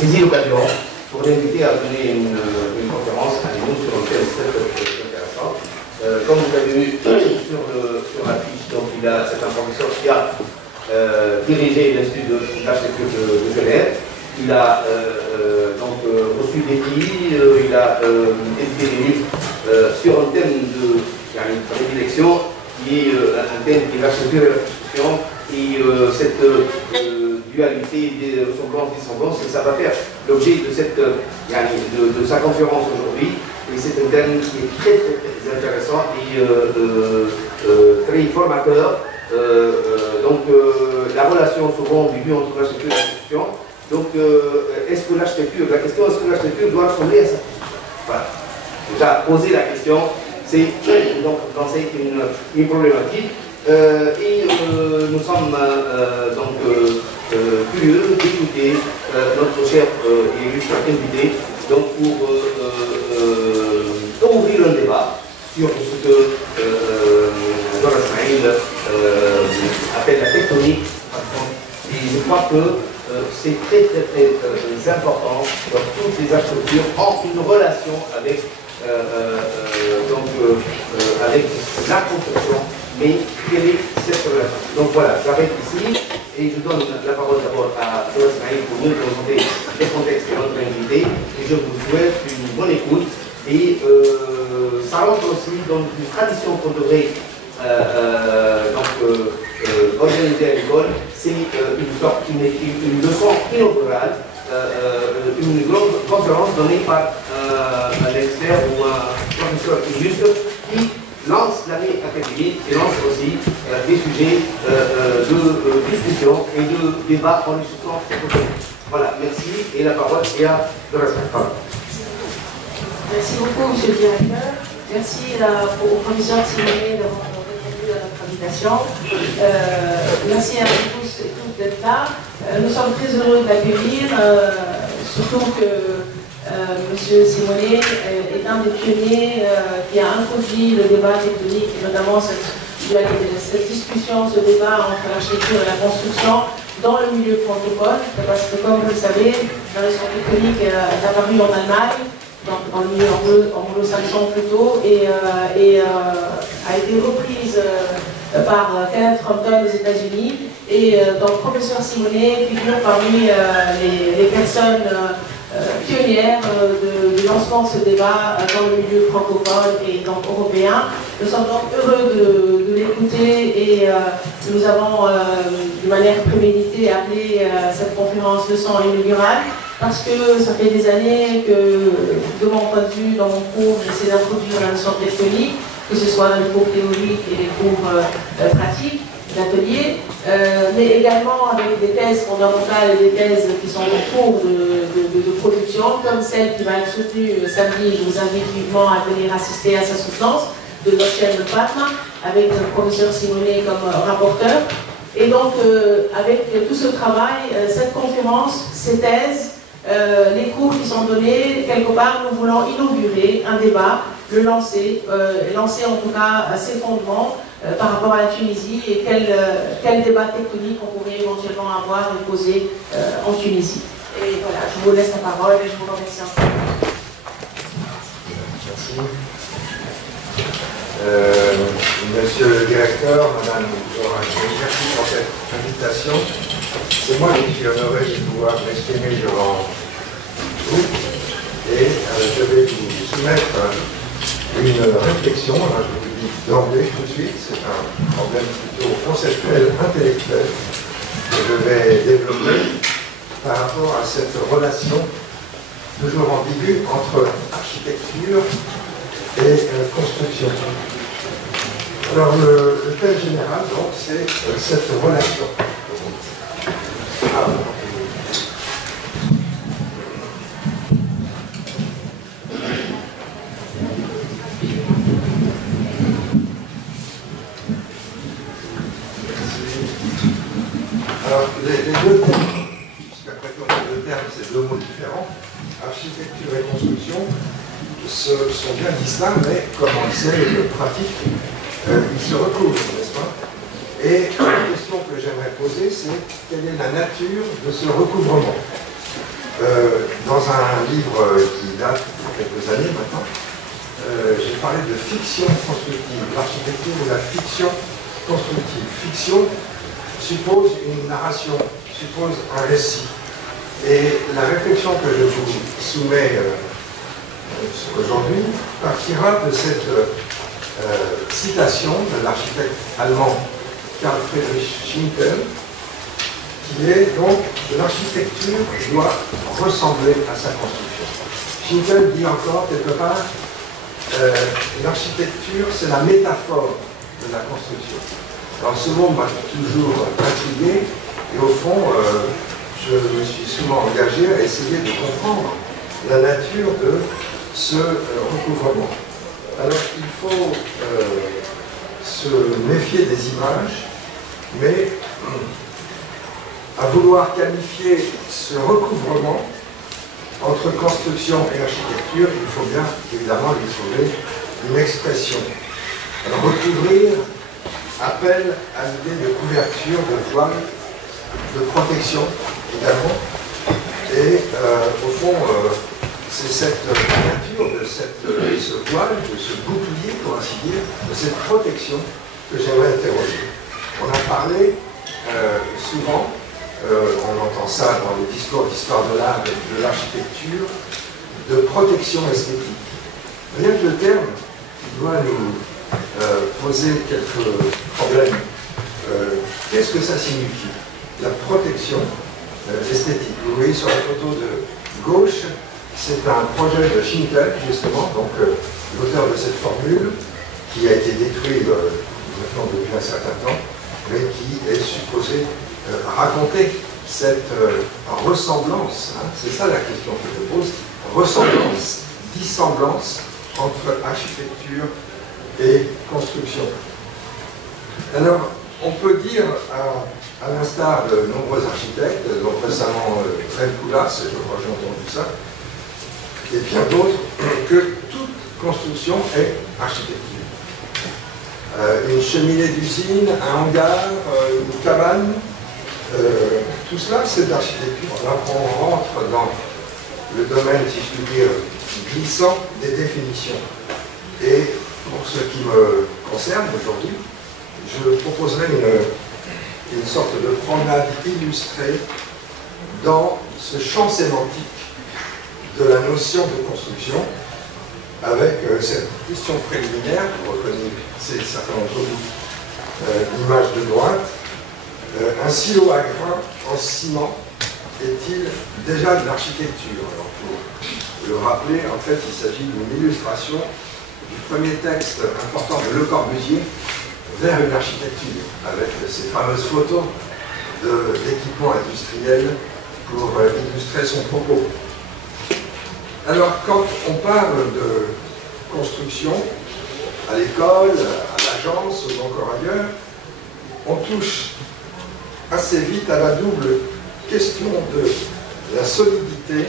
saisi l'occasion pour l'inviter à donner une conférence à nous sur un thème très intéressant. Comme vous avez vu sur la fiche, donc c'est un professeur qui a dirigé l'Institut d'architecture de Genève. Il a donc reçu des prix, il a édité des livres sur un thème de prédilection qui est un thème qui est l'architecture et la construction, et cette dualité des ressemblances, dissemblances, ça va faire l'objet de sa conférence aujourd'hui. Et c'est un thème qui est très intéressant et très formateur. Donc la relation souvent vivue entre l'architecture et la construction. Donc est-ce que l'architecture, la question est-ce que l'architecture doit ressembler à ça? Voilà. Déjà poser la question, c'est une problématique. Et nous sommes donc curieux d'écouter notre cher et illustre invité donc pour ouvrir un débat sur ce que Dora Ismail appelle la tectonique. Et je crois que c'est très important. Donc, toutes les architectures ont une relation avec, avec la construction. Mais quelle est cette relation? Donc voilà, j'arrête ici et je donne la parole d'abord à Dora Ismail pour nous présenter le contexte de notre invité. Et je vous souhaite une bonne écoute. Et ça rentre aussi dans une tradition qu'on devrait organiser à l'école. C'est une leçon inaugurale, une grande conférence donnée par un expert ou un professeur illustre qui lance l'année académique et lance aussi des sujets de discussion et de débat enrichissant. Voilà, merci. Et la parole est à Dora Ismail. Merci beaucoup, monsieur le directeur. Merci au professeur Simonet d'avoir répondu à notre invitation. Merci à vous tous et toutes d'être là. Nous sommes très heureux de l'accueillir, surtout que monsieur Simonet est un des pionniers qui a introduit le débat tectonique, et notamment cette discussion, ce débat entre l'architecture et la construction dans le milieu francophone, parce que comme vous le savez, la leçon tectonique est apparue en Allemagne, dans le milieu anglo-saxon plutôt, et a été reprise par Kenneth Frampton aux États-Unis. Et donc, le professeur Simonet figure parmi les personnes pionnières du lancement de ce débat dans le milieu francophone et donc européen. Nous sommes donc heureux de l'écouter et nous avons de manière préméditée appelé cette conférence leçon inaugurale parce que ça fait des années que, de mon point de vue, dans mon cours, j'essaie d'introduire la notion tectonique, que ce soit dans les cours théoriques et les cours pratiques d'atelier, mais également avec des thèses fondamentales et des thèses qui sont en cours de production, comme celle qui va être soutenue samedi. Je vous invite vivement à venir assister à sa soutenance de notre chaîne de Fatma, avec le professeur Simonet comme rapporteur. Et donc, avec tout ce travail, cette conférence, ces thèses, les cours qui sont donnés, quelque part, nous voulons inaugurer un débat, le lancer en tout cas ses fondements par rapport à la Tunisie et quel débat tectonique on pourrait éventuellement avoir et poser en Tunisie. Et voilà, je vous laisse la parole et je vous remercie encore. Merci. Monsieur le directeur, Madame Dora Ismail, merci pour cette invitation. C'est moi qui suis honoré de pouvoir m'exprimer devant vous et je vais vous soumettre une réflexion. Là, je vous dis d'emblée tout de suite, c'est un problème plutôt conceptuel, intellectuel que je vais développer par rapport à cette relation toujours ambiguë entre architecture et construction. Alors le thème général, donc, c'est cette relation. Alors, les deux termes, puisqu'après tout, les deux termes, c'est deux mots différents, architecture et construction, sont bien distincts, mais comme on le sait, le pratique, ils se recouvrent, n'est-ce pas? Et la question que j'aimerais poser, c'est quelle est la nature de ce recouvrement? Dans un livre qui date de quelques années maintenant, j'ai parlé de fiction constructive, l'architecture de la fiction constructive. Fiction suppose une narration, suppose un récit. Et la réflexion que je vous soumets aujourd'hui partira de cette citation de l'architecte allemand Karl Friedrich Schinkel, qui est donc l'architecture doit ressembler à sa construction. Schinkel dit encore quelque part l'architecture c'est la métaphore de la construction. Alors ce mot m'a toujours intrigué et au fond je me suis souvent engagé à essayer de comprendre la nature de ce recouvrement. Alors il faut se méfier des images, mais à vouloir qualifier ce recouvrement entre construction et architecture, il faut bien évidemment lui trouver une expression. Alors recouvrir appelle à l'idée de couverture, de voile, de protection également. Et au fond, c'est cette nature de ce voile, de ce bouclier, pour ainsi dire, de cette protection que j'aimerais interroger. On a parlé souvent, on entend ça dans les discours d'histoire de l'art et de l'architecture, de protection esthétique. Rien que le terme doit nous poser quelques problèmes. Qu'est-ce que ça signifie? La protection esthétique. Vous voyez sur la photo de gauche, c'est un projet de Schinkel, justement, donc l'auteur de cette formule, qui a été détruit maintenant depuis un certain temps, mais qui est supposé raconter cette ressemblance, hein, c'est ça la question que je pose, ressemblance, dissemblance entre architecture et construction. Alors, on peut dire, à l'instar de nombreux architectes, donc récemment Fred Koulas, je crois que j'ai entendu ça, et bien d'autres, que toute construction est architecture. Une cheminée d'usine, un hangar, une cabane, tout cela c'est de l'architecture. Là on rentre dans le domaine, si je puis dire, glissant des définitions. Et pour ce qui me concerne aujourd'hui, je proposerai une sorte de promenade illustrée dans ce champ sémantique de la notion de construction, avec cette question préliminaire, vous reconnaissez certains d'entre vous l'image de droite, un silo à grains en ciment est-il déjà de l'architecture? Alors pour le rappeler, en fait il s'agit d'une illustration du premier texte important de Le Corbusier vers une architecture, avec ces fameuses photos d'équipements industriels pour illustrer son propos. Alors, quand on parle de construction, à l'école, à l'agence ou encore ailleurs, on touche assez vite à la double question de la solidité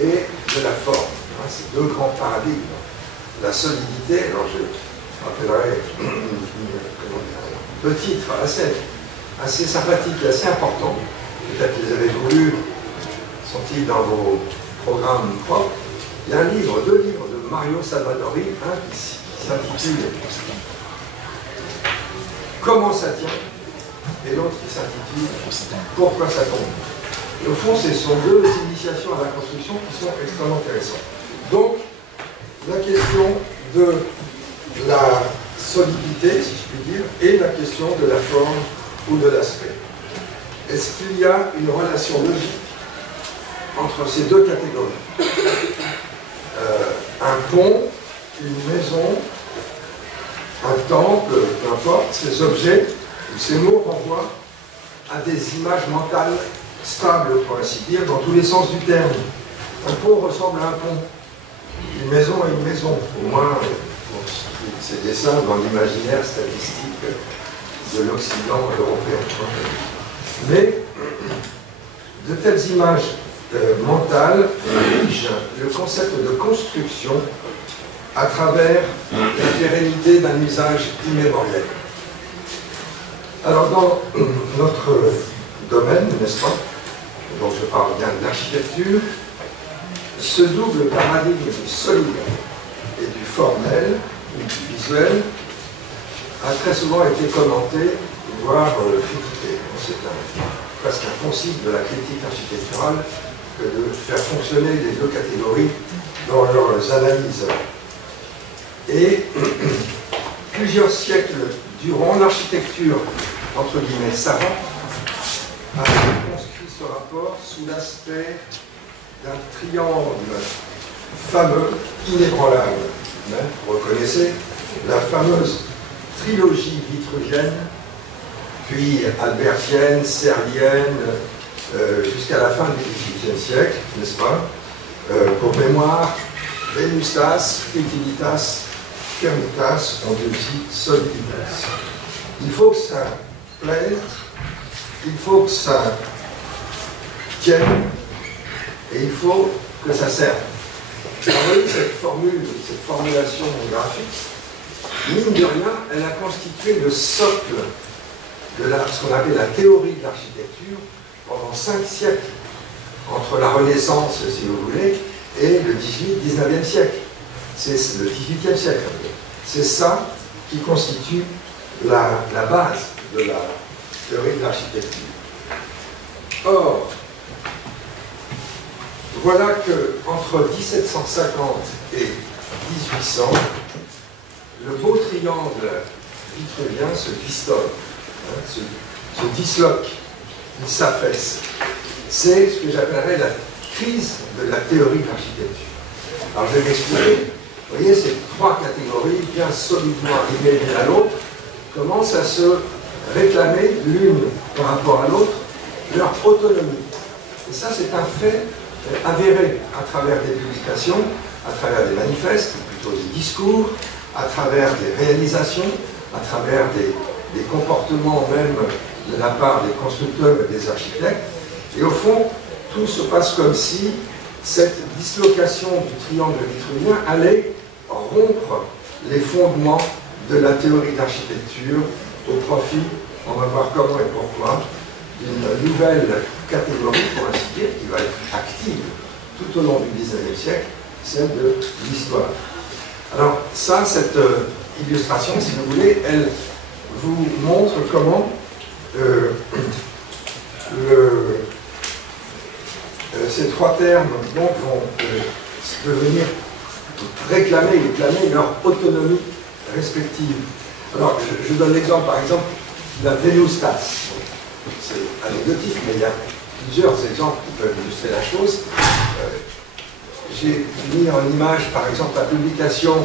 et de la forme. C'est deux grands paradigmes. La solidité, alors je rappellerai un titre assez sympathique et assez important. Peut-être que vous avez voulu, sont-ils dans vos programmes propres. Il y a deux livres de Mario Salvadori, un qui s'intitule Comment ça tient et l'autre qui s'intitule Pourquoi ça tombe. Et au fond, ce sont deux initiations à la construction qui sont extrêmement intéressantes. Donc, la question de la solidité, si je puis dire, et la question de la forme ou de l'aspect. Est-ce qu'il y a une relation logique entre ces deux catégories? Un pont, une maison, un temple, peu importe, ces objets ou ces mots renvoient à des images mentales stables, pour ainsi dire, dans tous les sens du terme. Un pont ressemble à un pont, une maison à une maison, au moins ces dessins dans l'imaginaire statistique de l'Occident européen. Mais de telles images mentales figent le concept de construction à travers la pérennité d'un usage immémorial. Alors dans notre domaine, n'est-ce pas, donc je parle bien de l'architecture, ce double paradigme du solide et du formel, ou du visuel, a très souvent été commenté, voire critiqué. C'est presque un principe de la critique architecturale que de faire fonctionner les deux catégories dans leurs analyses. Et plusieurs siècles durant, l'architecture, entre guillemets, savante, a construit ce rapport sous l'aspect d'un triangle fameux, inébranlable. Vous reconnaissez la fameuse trilogie vitruvienne, puis albertienne, serlienne, jusqu'à la fin du XVIIIe siècle, n'est-ce pas? Pour mémoire, Venustas, Utilitas, Firmitas, on dit aussi Soliditas. Il faut que ça plaise, il faut que ça tienne, et il faut que ça serve. Alors, vous voyez, cette formulation graphique, mine de rien, elle a constitué le socle de ce qu'on appelle la théorie de l'architecture pendant 5 siècles, entre la Renaissance, si vous voulez, et le 18-19e siècle. C'est le 18e siècle. C'est ça qui constitue la base de la théorie de l'architecture. Or, voilà qu'entre 1750 et 1800, le beau triangle vitruvien se distole, se disloque, il s'affaisse. C'est ce que j'appellerais la crise de la théorie de l'architecture. Alors je vais m'expliquer. Vous voyez, ces 3 catégories, bien solidement arrivées l'une à l'autre, commencent à se réclamer l'une par rapport à l'autre leur autonomie. Et ça, c'est un fait avéré à travers des publications, à travers des manifestes, plutôt des discours, à travers des réalisations, à travers des comportements même de la part des constructeurs et des architectes. Et au fond, tout se passe comme si cette dislocation du triangle vitruvien allait rompre les fondements de la théorie d'architecture au profit, on va voir comment et pourquoi, d'une nouvelle catégorie, pour ainsi dire, qui va être active tout au long du XIXe siècle, celle de l'histoire. Alors ça, cette illustration, si vous voulez, elle vous montre comment ces 3 termes donc, vont devenir réclamer et clamer leur autonomie respective. Alors, je donne l'exemple, par exemple, de la Venustas. C'est anecdotique, mais il y a plusieurs exemples qui peuvent illustrer la chose. J'ai mis en image, par exemple, la publication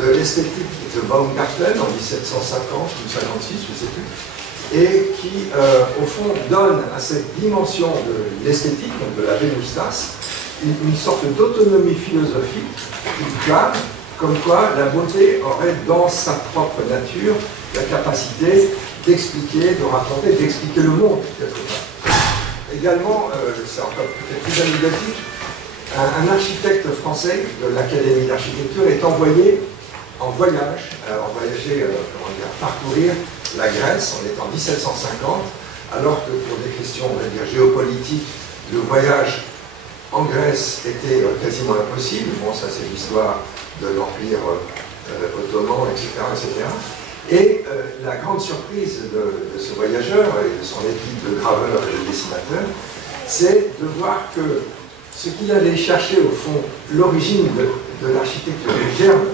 de l'esthétique de Baumgarten en 1750 ou 56, je ne sais plus, et qui, au fond, donne à cette dimension de l'esthétique, donc de la Venustas, une sorte d'autonomie philosophique qui clame, comme quoi la beauté aurait dans sa propre nature la capacité d'expliquer, de raconter, d'expliquer le monde, quelque part. Également, c'est encore peut-être plus anecdotique, un architecte français de l'Académie d'architecture est envoyé en voyage, parcourir la Grèce, on est en 1750, alors que pour des questions, on va dire, géopolitiques, le voyage en Grèce était quasiment impossible. Bon, ça c'est l'histoire de l'Empire ottoman, etc., etc. Et la grande surprise de ce voyageur et de son équipe de graveurs et de dessinateurs, c'est de voir que ce qu'il allait chercher au fond, l'origine de l'architecture moderne,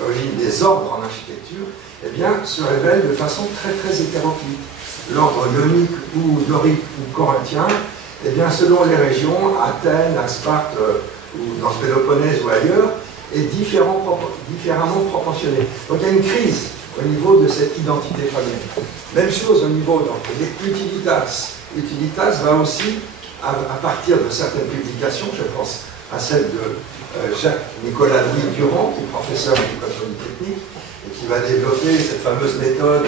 l'origine des ordres en architecture, eh bien, se révèle de façon très très hétéroclite. L'ordre ionique ou dorique ou corinthien, eh bien, selon les régions, Athènes, à Sparte ou dans le Péloponnèse ou ailleurs, est différemment proportionné. Donc il y a une crise au niveau de cette identité première. Même chose au niveau des Utilitas. Utilitas va aussi, à partir de certaines publications, je pense à celle de Jacques-Nicolas Louis Durand, qui est professeur en école polytechnique, et qui va développer cette fameuse méthode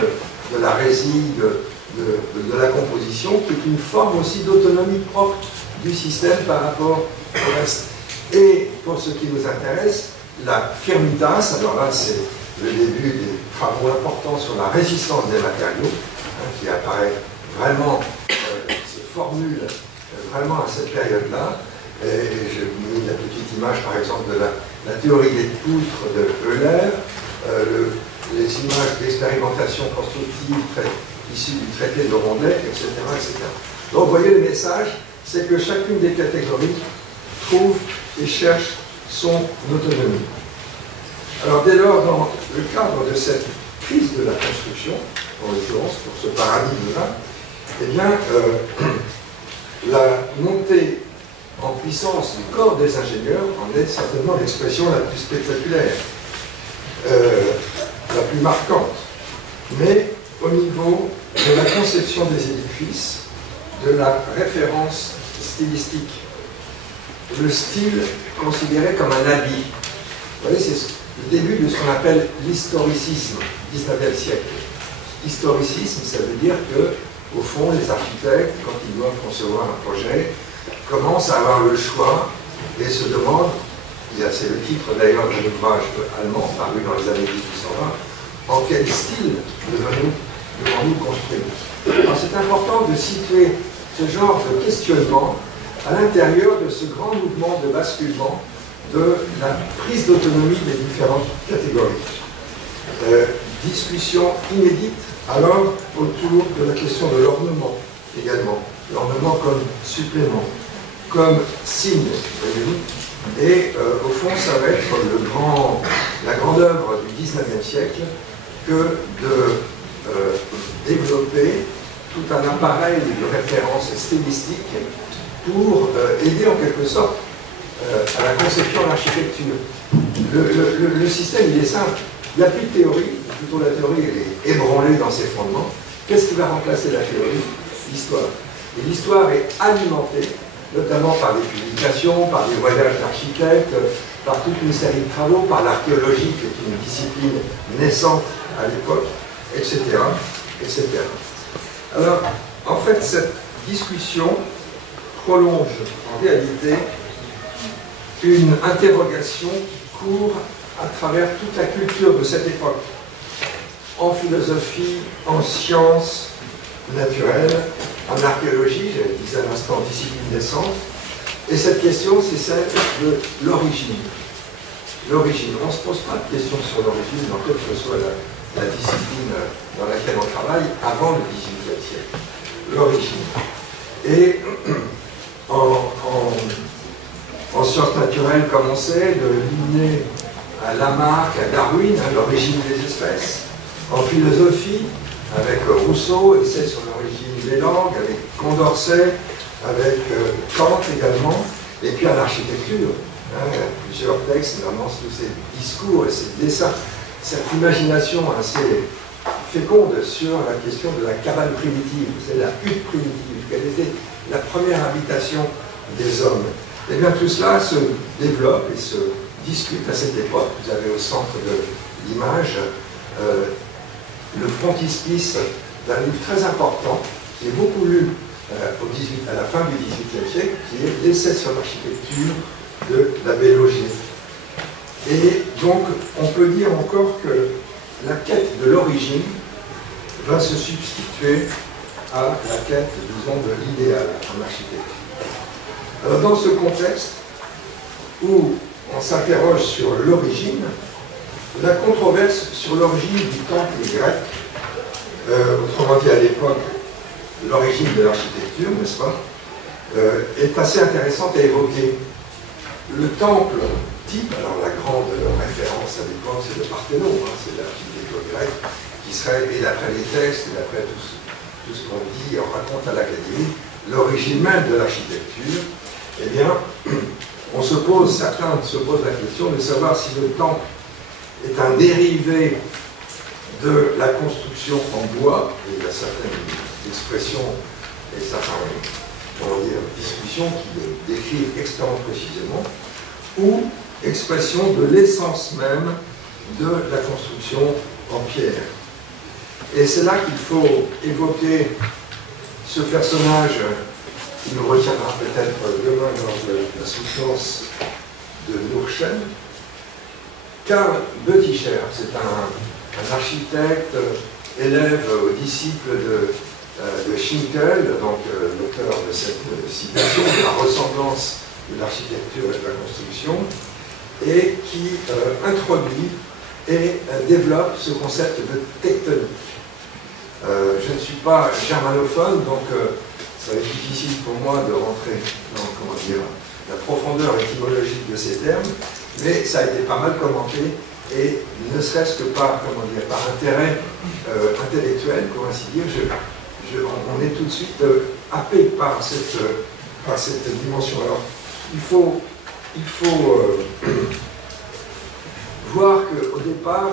de la résine, de la composition, qui est une forme aussi d'autonomie propre du système par rapport au reste. Et pour ce qui nous intéresse, la Firmitas, alors là c'est le début des travaux importants sur la résistance des matériaux, qui apparaît vraiment, se formule vraiment à cette période-là. Et j'ai mis la petite image, par exemple, de la théorie des poutres de Euler, les images d'expérimentation constructive issues du traité de Rondet, etc., etc. Donc, vous voyez, le message, c'est que chacune des catégories trouve et cherche son autonomie. Alors, dès lors, dans le cadre de cette crise de la construction, en l'occurrence, pour ce paradigme-là, eh bien, la montée en puissance du corps des ingénieurs en est certainement l'expression la plus spectaculaire, la plus marquante. Mais au niveau de la conception des édifices, de la référence stylistique, le style considéré comme un habit. Vous voyez, c'est le début de ce qu'on appelle l'historicisme du XIXe siècle. Historicisme, ça veut dire que, au fond, les architectes, quand ils doivent concevoir un projet, commencent à avoir le choix et se demandent, c'est le titre d'ailleurs d'un ouvrage allemand paru dans les années 1820, en quel style devons-nous construire. Alors c'est important de situer ce genre de questionnement à l'intérieur de ce grand mouvement de basculement de la prise d'autonomie des différentes catégories. Discussion inédite alors autour de la question de l'ornement également. L'ornement comme supplément, comme signe, voyez-vous. Et au fond, ça va être la grande œuvre du XIXe siècle que de développer tout un appareil de référence stylistique pour aider en quelque sorte à la conception de l'architecture. Le système, il est simple. Il n'y a plus de théorie, plutôt la théorie elle est ébranlée dans ses fondements. Qu'est-ce qui va remplacer la théorie? L'histoire. Et l'histoire est alimentée, notamment par des publications, par des voyages d'architectes, par toute une série de travaux, par l'archéologie, qui est une discipline naissante à l'époque, etc., etc. Alors, en fait, cette discussion prolonge en réalité une interrogation qui court à travers toute la culture de cette époque, en philosophie, en sciences naturelles, en archéologie, je disais à l'instant discipline naissante, et cette question, c'est celle de l'origine. L'origine. On ne se pose pas de questions sur l'origine dans quelle que soit la discipline dans laquelle on travaille avant le XVIIIe siècle. L'origine. Et en sciences naturelles, comme on sait, de Linné à Lamarck, à Darwin, à l'origine des espèces. En philosophie, avec Rousseau, essai sur l'origine des langues, avec Condorcet, avec Kant également, et puis en architecture, plusieurs textes, notamment tous ces discours et ces dessins, cette imagination assez féconde sur la question de la cabane primitive, c'est la hutte primitive, quelle était la première habitation des hommes. Et bien tout cela se développe et se discute à cette époque. Vous avez au centre de l'image le frontispice d'un livre très important qui est beaucoup lu à la fin du XVIIIe siècle, qui est l'essai sur l'architecture de l'abbé Laugier. Et donc, on peut dire encore que la quête de l'origine va se substituer à la quête, disons, de l'idéal en architecture. Alors, dans ce contexte où on s'interroge sur l'origine, la controverse sur l'origine du temple grec, autrement dit à l'époque, l'origine de l'architecture, n'est-ce pas, est assez intéressante à évoquer. Le temple type, alors la grande référence à l'époque, c'est le Parthénon, c'est l'architecture grecque, qui serait, et d'après les textes, et d'après tout ce qu'on dit, on raconte à l'Académie, l'origine même de l'architecture. Eh bien, certains se posent la question de savoir si le temple est un dérivé de la construction en bois, et il y a certaines expressions et certaines discussions qui le décrivent extrêmement précisément, ou expression de l'essence même de la construction en pierre. Et c'est là qu'il faut évoquer ce personnage qui nous retiendra peut-être demain lors de la souffrance de Nourchen, Karl Bötticher. C'est un architecte, élève, disciple de de Schinkel, donc l'auteur de cette citation, de la ressemblance de l'architecture et de la construction, et qui introduit et développe ce concept de tectonique. Je ne suis pas germanophone, donc ça va être difficile pour moi de rentrer dans, comment dire, la profondeur étymologique de ces termes, mais ça a été pas mal commenté, et ne serait-ce que par, comment dire, par intérêt intellectuel, pour ainsi dire, on est tout de suite happé par cette dimension. Alors, il faut voir qu'au départ,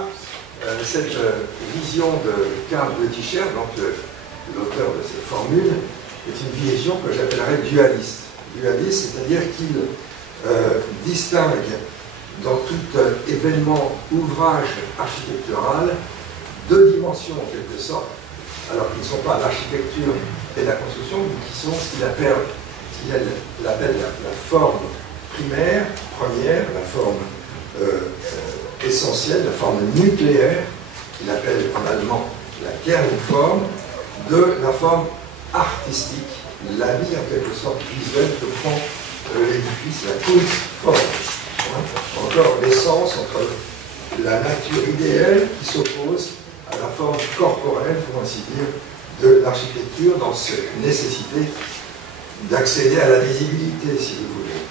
cette vision de Karl Bötticher, donc l'auteur de cette formule, est une vision que j'appellerais dualiste. Dualiste, c'est-à-dire qu'il distingue dans tout événement, ouvrage architectural, deux dimensions en quelque sorte, alors qu'ils ne sont pas l'architecture et la construction, mais qui sont ce qu'il appelle la forme primaire, première, la forme essentielle, la forme nucléaire, qu'il appelle en allemand la Kernform, de la forme artistique, l'habit en quelque sorte visuel que prend l'édifice, la Kunstform. Encore l'essence entre la nature idéale qui s'oppose à la forme corporelle, pour ainsi dire, de l'architecture, dans cette nécessité d'accéder à la visibilité, si vous voulez.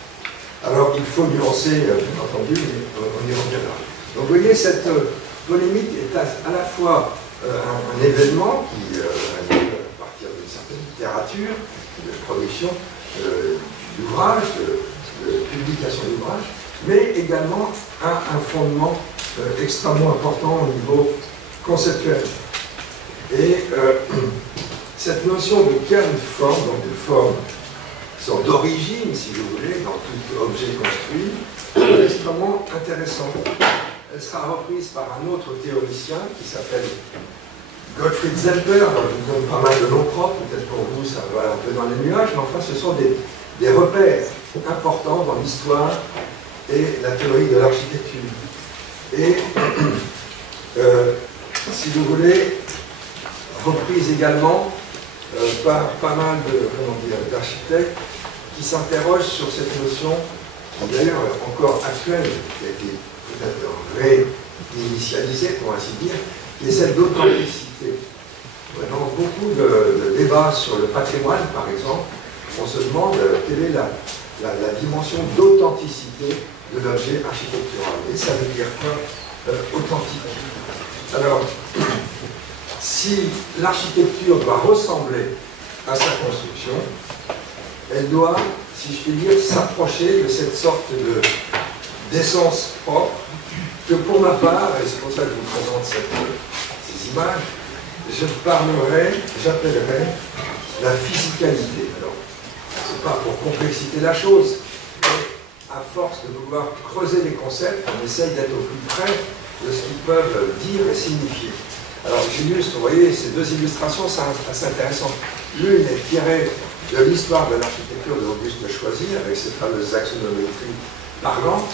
Alors, il faut nuancer, bien entendu, mais on y reviendra. Donc, vous voyez, cette polémique est à la fois un événement qui arrive à partir d'une certaine littérature, de production d'ouvrages, de publication d'ouvrages, mais également un fondement extrêmement important au niveau conceptuel. Et cette notion de Kernform, donc de forme, sorte d'origine, si vous voulez, dans tout objet construit, est extrêmement intéressante. Elle sera reprise par un autre théoricien qui s'appelle Gottfried Zemper. Alors, je vous donne pas mal de noms propres, peut-être pour vous ça va un peu dans les nuages, mais enfin ce sont des repères importants dans l'histoire et la théorie de l'architecture. Et si vous voulez, reprise également par pas mal d'architectes qui s'interrogent sur cette notion, qui d'ailleurs encore actuelle, qui a été peut-être réinitialisée, pour ainsi dire, qui est celle d'authenticité. Dans beaucoup de débats sur le patrimoine, par exemple, on se demande quelle est la dimension d'authenticité de l'objet architectural. Et ça veut dire quoi, authentique? Alors, si l'architecture doit ressembler à sa construction, elle doit, si je puis dire, s'approcher de cette sorte d'essence propre que pour ma part, et c'est pour ça que je vous présente ces images, j'appellerais la physicalité. Alors, c'est pas pour complexifier la chose, mais à force de vouloir creuser les concepts, on essaye d'être au plus près de ce qu'ils peuvent dire et signifier. Alors j'illustre, vous voyez, ces deux illustrations sont assez intéressantes. L'une est tirée de l'histoire de l'architecture d'Auguste Choisy, avec ses fameuses axonométries parlantes.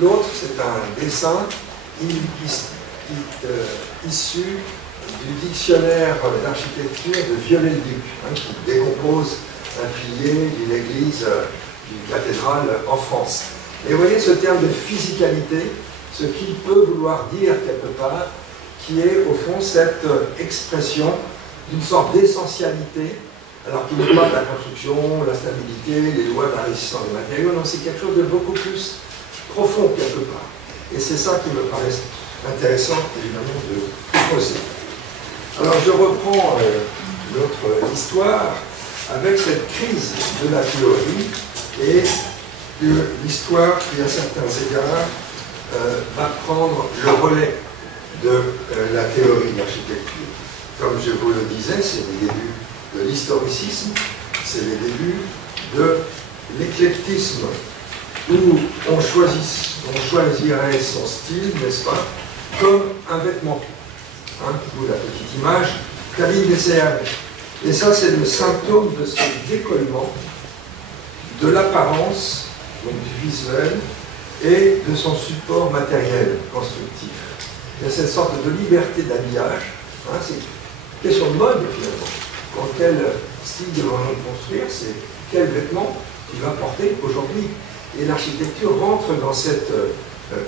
L'autre, c'est un dessin issu du dictionnaire d'architecture de Viollet-le-Duc, qui décompose un pilier d'une église, d'une cathédrale en France. Et vous voyez ce terme de physicalité, ce qu'il peut vouloir dire quelque part, qui est au fond cette expression d'une sorte d'essentialité, alors qu'il n'est pas de la construction, la stabilité, les lois de la résistance des matériaux, non, c'est quelque chose de beaucoup plus profond quelque part. Et c'est ça qui me paraît intéressant, évidemment, de poser. Alors je reprends notre histoire avec cette crise de la théorie et de l'histoire qui, à certains égards, va prendre le relais de la théorie de l'architecture. Comme je vous le disais, c'est les débuts de l'historicisme, c'est les débuts de l'éclectisme, où on choisirait son style, n'est-ce pas, comme un vêtement. D'où la petite image Camille Desserres. Et ça, c'est le symptôme de ce décollement de l'apparence, donc du visuel, et de son support matériel constructif. Il y a cette sorte de liberté d'habillage, c'est une question de mode finalement. dans quel style devons-nous construire, c'est quel vêtement il va porter aujourd'hui. Et l'architecture rentre dans cette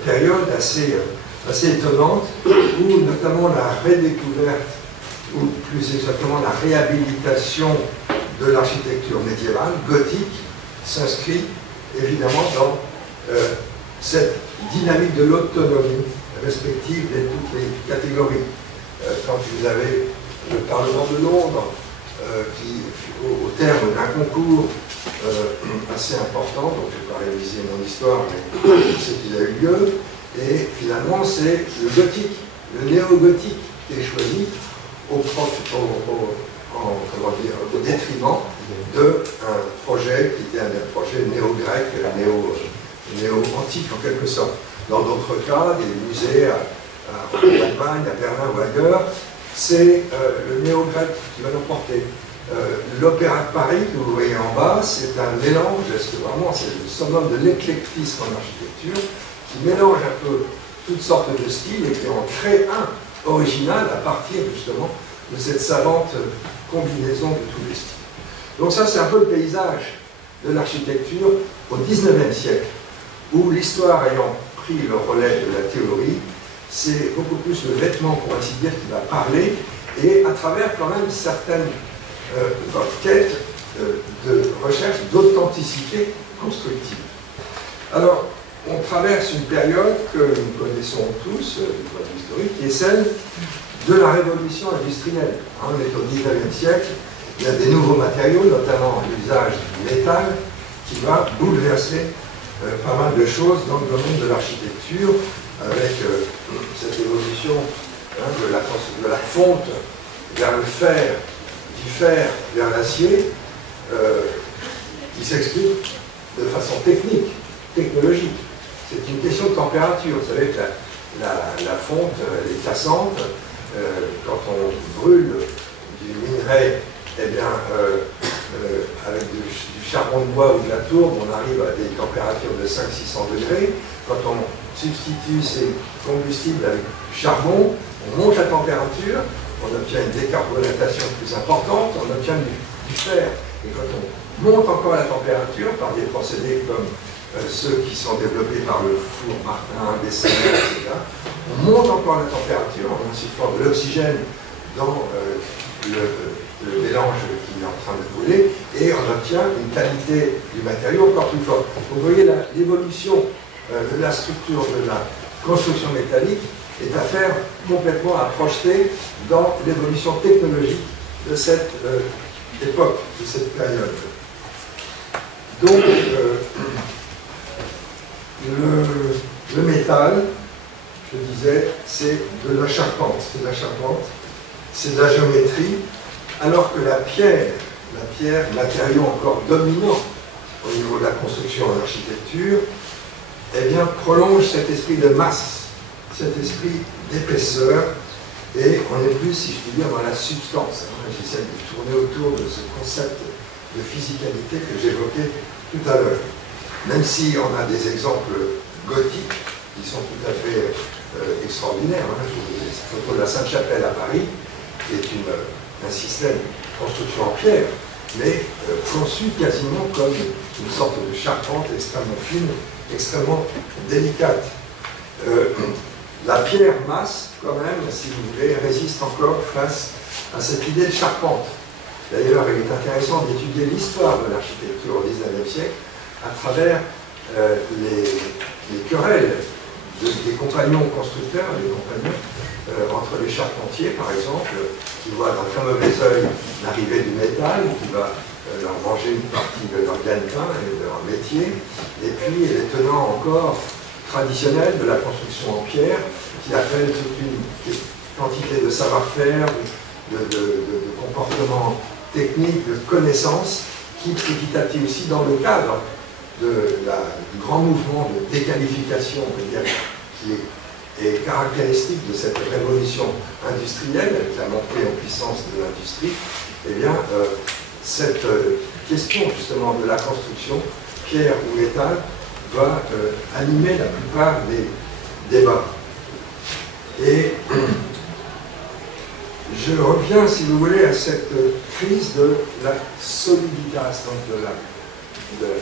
période assez étonnante, où notamment la redécouverte, ou plus exactement la réhabilitation de l'architecture médiévale, gothique, s'inscrit évidemment dans cette dynamique de l'autonomie respective de toutes les catégories. Quand vous avez le Parlement de Londres, qui, au terme d'un concours assez important, donc je ne vais pas réviser mon histoire, mais ce qu'il a eu lieu, et finalement c'est le gothique, le néo-gothique qui est choisi au détriment d'un projet qui était un projet néo-grec, néo-antique en quelque sorte. Dans d'autres cas, des musées en Allemagne, à Berlin ou ailleurs, c'est le néo-grec qui va l'emporter. L'Opéra de Paris, que vous voyez en bas, c'est un mélange, c'est le summum de l'éclectisme en architecture, qui mélange un peu toutes sortes de styles et qui en crée un original à partir justement de cette savante combinaison de tous les styles. Donc ça, c'est un peu le paysage de l'architecture au XIXe siècle, où l'histoire ayant pris le relais de la théorie, c'est beaucoup plus le vêtement, pour ainsi dire, qui va parler, et à travers quand même certaines quêtes de recherche d'authenticité constructive. Alors, on traverse une période que nous connaissons tous, du point de vue historique, qui est celle de la révolution industrielle. On est au XIXe siècle, il y a des nouveaux matériaux, notamment l'usage du métal, qui va bouleverser pas mal de choses dans le domaine de l'architecture, avec cette évolution de la fonte vers le fer, du fer vers l'acier, qui s'explique de façon technologique. C'est une question de température. Vous savez que la fonte, elle est cassante. Quand on brûle du minerai, eh bien, avec du charbon de bois ou de la tourbe, on arrive à des températures de 500-600 degrés. Quand on substitue ces combustibles avec du charbon, on monte la température, on obtient une décarbonatation plus importante, on obtient du fer. Et quand on monte encore la température par des procédés comme ceux qui sont développés par le four Martin, Bessemer, etc., on monte encore la température en insufflant de l'oxygène dans le mélange qui est en train de brûler, et on obtient une qualité du matériau encore plus forte. Vous voyez l'évolution de la structure de la construction métallique est à faire complètement à projeter dans l'évolution technologique de cette époque, de cette période. Donc, le métal, je disais, c'est de la charpente. C'est de la géométrie, alors que la pierre, matériau encore dominant au niveau de la construction en architecture, eh bien, prolonge cet esprit de masse, cet esprit d'épaisseur, et on est plus, si je puis dire, dans la substance. J'essaie de tourner autour de ce concept de physicalité que j'évoquais tout à l'heure. Même si on a des exemples gothiques qui sont tout à fait extraordinaires. Je vous ai cette photo de la Sainte-Chapelle à Paris, qui est un système de construction en pierre, mais conçu quasiment comme une sorte de charpente extrêmement fine, extrêmement délicate. La pierre masse, quand même, si vous voulez, résiste encore face à cette idée de charpente. D'ailleurs, il est intéressant d'étudier l'histoire de l'architecture au XIXe siècle à travers les querelles des compagnons constructeurs, des compagnons entre les charpentiers, par exemple, qui voient d'un très mauvais œil l'arrivée du métal, qui va leur manger une partie de leur gagne-pain et de leur métier, et puis les tenants encore traditionnels de la construction en pierre, qui appellent toute une quantité de savoir-faire, de comportements techniques, de connaissances, qui petit à petit aussi, dans le cadre du grand mouvement de déqualification, on peut dire, qui est caractéristique de cette révolution industrielle, avec la montée en puissance de l'industrie, eh bien, cette question justement de la construction, pierre ou métal, va animer la plupart des débats. Et je reviens, si vous voulez, à cette crise de la soliditas, donc de la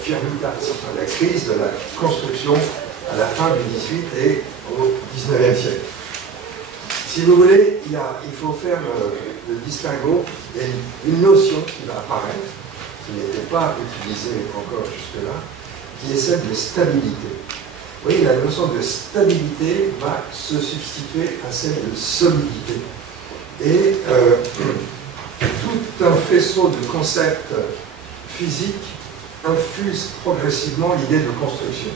firmitas, enfin, la crise de la construction à la fin du XVIII et au XIXe siècle. Si vous voulez, il faut faire le distinguo. Il y a une notion qui va apparaître, qui n'était pas utilisée encore jusque-là, qui est celle de stabilité. Vous voyez, la notion de stabilité va se substituer à celle de solidité. Et tout un faisceau de concepts physiques infuse progressivement l'idée de construction.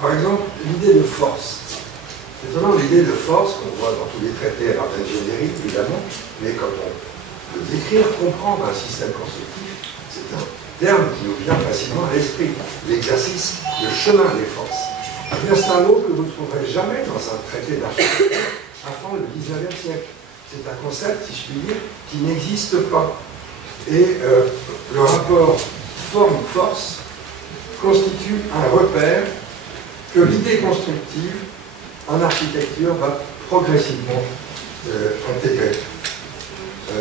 Par exemple, l'idée de force. C'est vraiment l'idée de force qu'on voit dans tous les traités d'ingénierie, évidemment, mais quand on peut décrire, comprendre un système constructif, c'est un terme qui nous vient facilement à l'esprit. L'exercice, le chemin des forces. Eh bien, c'est un mot que vous ne trouverez jamais dans un traité d'architecture avant le XIXe siècle. C'est un concept, si je puis dire, qui n'existe pas. Et le rapport forme-force constitue un repère que l'idée constructive en architecture va progressivement intégrer.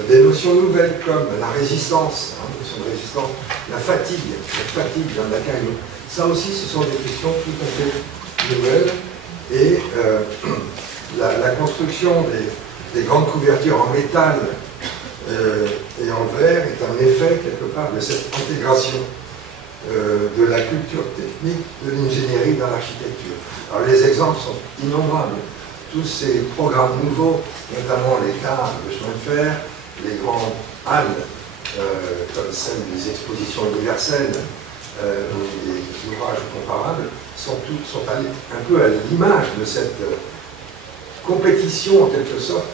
Des notions nouvelles comme la résistance, notion de résistance, la fatigue d'un matériau, ça aussi ce sont des questions tout à fait nouvelles. Et la construction des grandes couvertures en métal et en verre est un effet quelque part de cette intégration de la culture technique de l'ingénierie dans l'architecture. Alors les exemples sont innombrables. Tous ces programmes nouveaux, notamment les cars de chemin de fer, les grandes halles, comme celle des expositions universelles, ou des ouvrages comparables, sont un peu à l'image de cette compétition, en quelque sorte,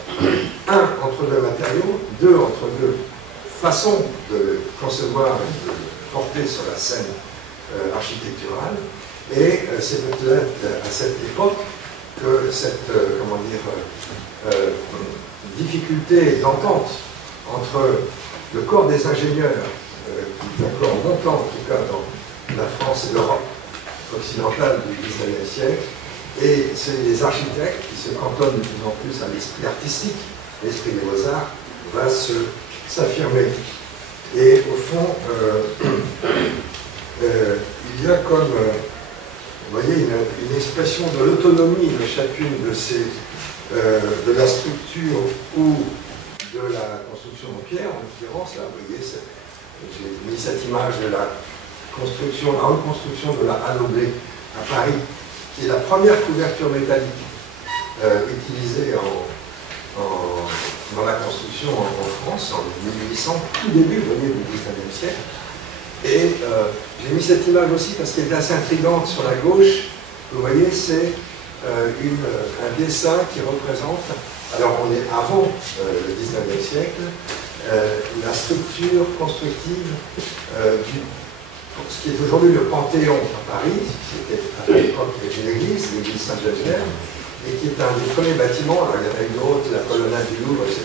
un, entre deux matériaux, deux, entre deux façons de concevoir et de porter sur la scène architecturale. Et c'est peut-être à cette époque que cette difficulté d'entente entre le corps des ingénieurs, qui est encore montant, en tout cas dans la France et l'Europe occidentale du XIXe siècle, et c'est les architectes qui se cantonnent de plus en plus à l'esprit artistique, l'esprit des beaux-arts, va s'affirmer. Et au fond, il y a comme, vous voyez, une expression de l'autonomie de chacune de la structure ou de la construction en pierre, en l'occurrence, là, vous voyez, j'ai mis cette image de la reconstruction de la halle au blé à Paris, qui est la première couverture métallique utilisée dans la construction en France, en 1800, tout début, vous voyez, du XIXe siècle. Et j'ai mis cette image aussi parce qu'elle est assez intrigante sur la gauche. Vous voyez, c'est un dessin qui représente, alors on est avant le XIXe siècle, la structure constructive ce qui est aujourd'hui le Panthéon à Paris, c'était à l'époque l'église Saint-Geneviève, et qui est un des premiers bâtiments, alors il y en a une autre, la colonnade du Louvre, etc.,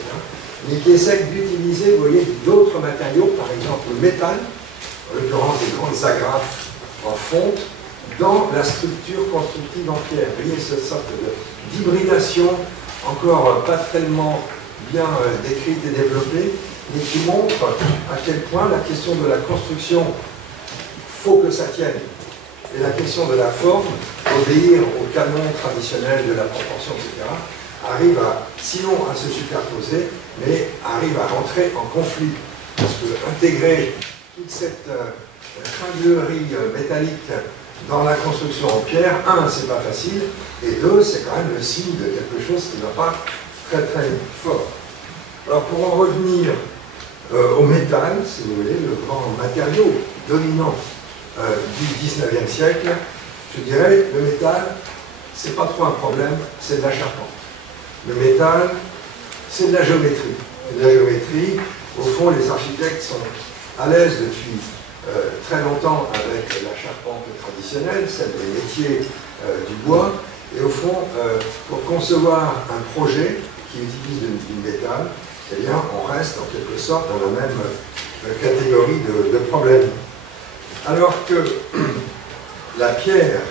mais qui essaie d'utiliser, vous voyez, d'autres matériaux, par exemple le métal, en l'occurrence des grandes agrafes en fonte, dans la structure constructive en pierre. Vous voyez, cette sorte d'hybridation, encore pas tellement bien décrite et développée, mais qui montre à quel point la question de la construction, faut que ça tienne. Et la question de la forme, obéir au canon traditionnel de la proportion, etc., arrive sinon à se superposer, mais arrive à rentrer en conflit. Parce que intégrer toute cette tringlerie métallique dans la construction en pierre, un, c'est pas facile, et deux, c'est quand même le signe de quelque chose qui ne va pas très très fort. Alors pour en revenir au métal, si vous voulez, le grand matériau dominant du XIXe siècle, je dirais, le métal, c'est pas trop un problème, c'est de la charpente. Le métal, c'est de la géométrie. De la géométrie, au fond, les architectes sont à l'aise depuis très longtemps avec la charpente traditionnelle, celle des métiers du bois, et au fond, pour concevoir un projet qui utilise du métal, eh bien, on reste en quelque sorte dans la même catégorie de problèmes. Alors que la pierre,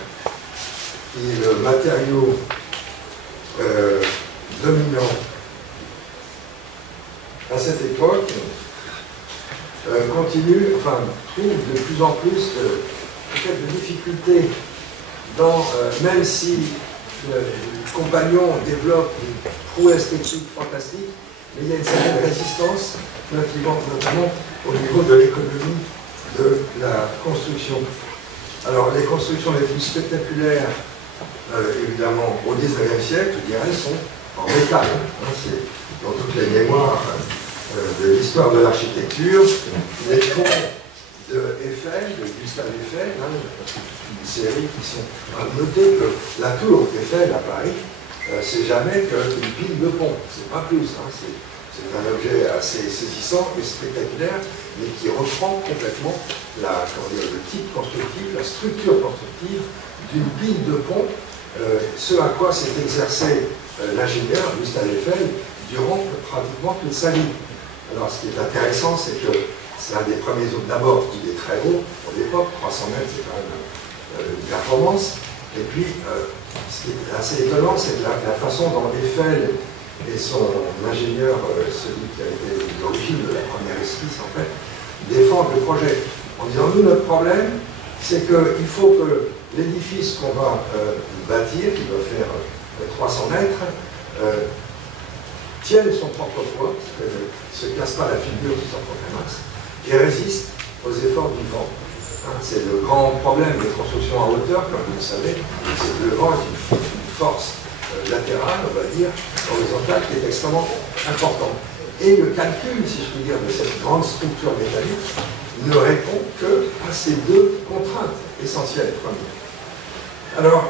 qui est le matériau dominant à cette époque, continue, enfin, trouve de plus en plus peut-être de difficultés dans, même si le compagnon développe une prouesse technique fantastique, mais il y a une certaine résistance, notamment au niveau de l'économie de la construction. Alors, les constructions les plus spectaculaires, évidemment, au XIXe siècle, je dirais, sont en métal. Hein, c'est dans toutes les mémoires de l'histoire de l'architecture, les ponts de Eiffel, de Gustave Eiffel, hein, une série qui sont notées que la tour Eiffel à Paris, c'est jamais qu'une pile de ponts, c'est pas plus. Hein, c'est un objet assez saisissant et spectaculaire, mais qui reprend complètement le type constructif, la structure constructive d'une pile de ponts, ce à quoi s'est exercé l'ingénieur Gustave Eiffel durant pratiquement toute sa vie. Alors, ce qui est intéressant, c'est que c'est un des premiers hommes. D'abord, il est très haut pour l'époque, 300 mètres, c'est quand même une performance. Et puis, ce qui est assez étonnant, c'est la façon dont Eiffel et son ingénieur, celui qui a été l'origine de la première esquisse, en fait, défendent le projet. En disant, nous, notre problème, c'est qu'il faut que l'édifice qu'on va bâtir, qui doit faire 300 mètres, tienne son propre poids, ne se casse pas la figure de son propre masse, et résiste aux efforts du vent. Hein, c'est le grand problème des constructions en hauteur, comme vous le savez, c'est que le vent est une force latérale, on va dire, horizontale, qui est extrêmement importante. Et le calcul, si je puis dire, de cette grande structure métallique ne répond que à ces deux contraintes essentielles premières. Alors,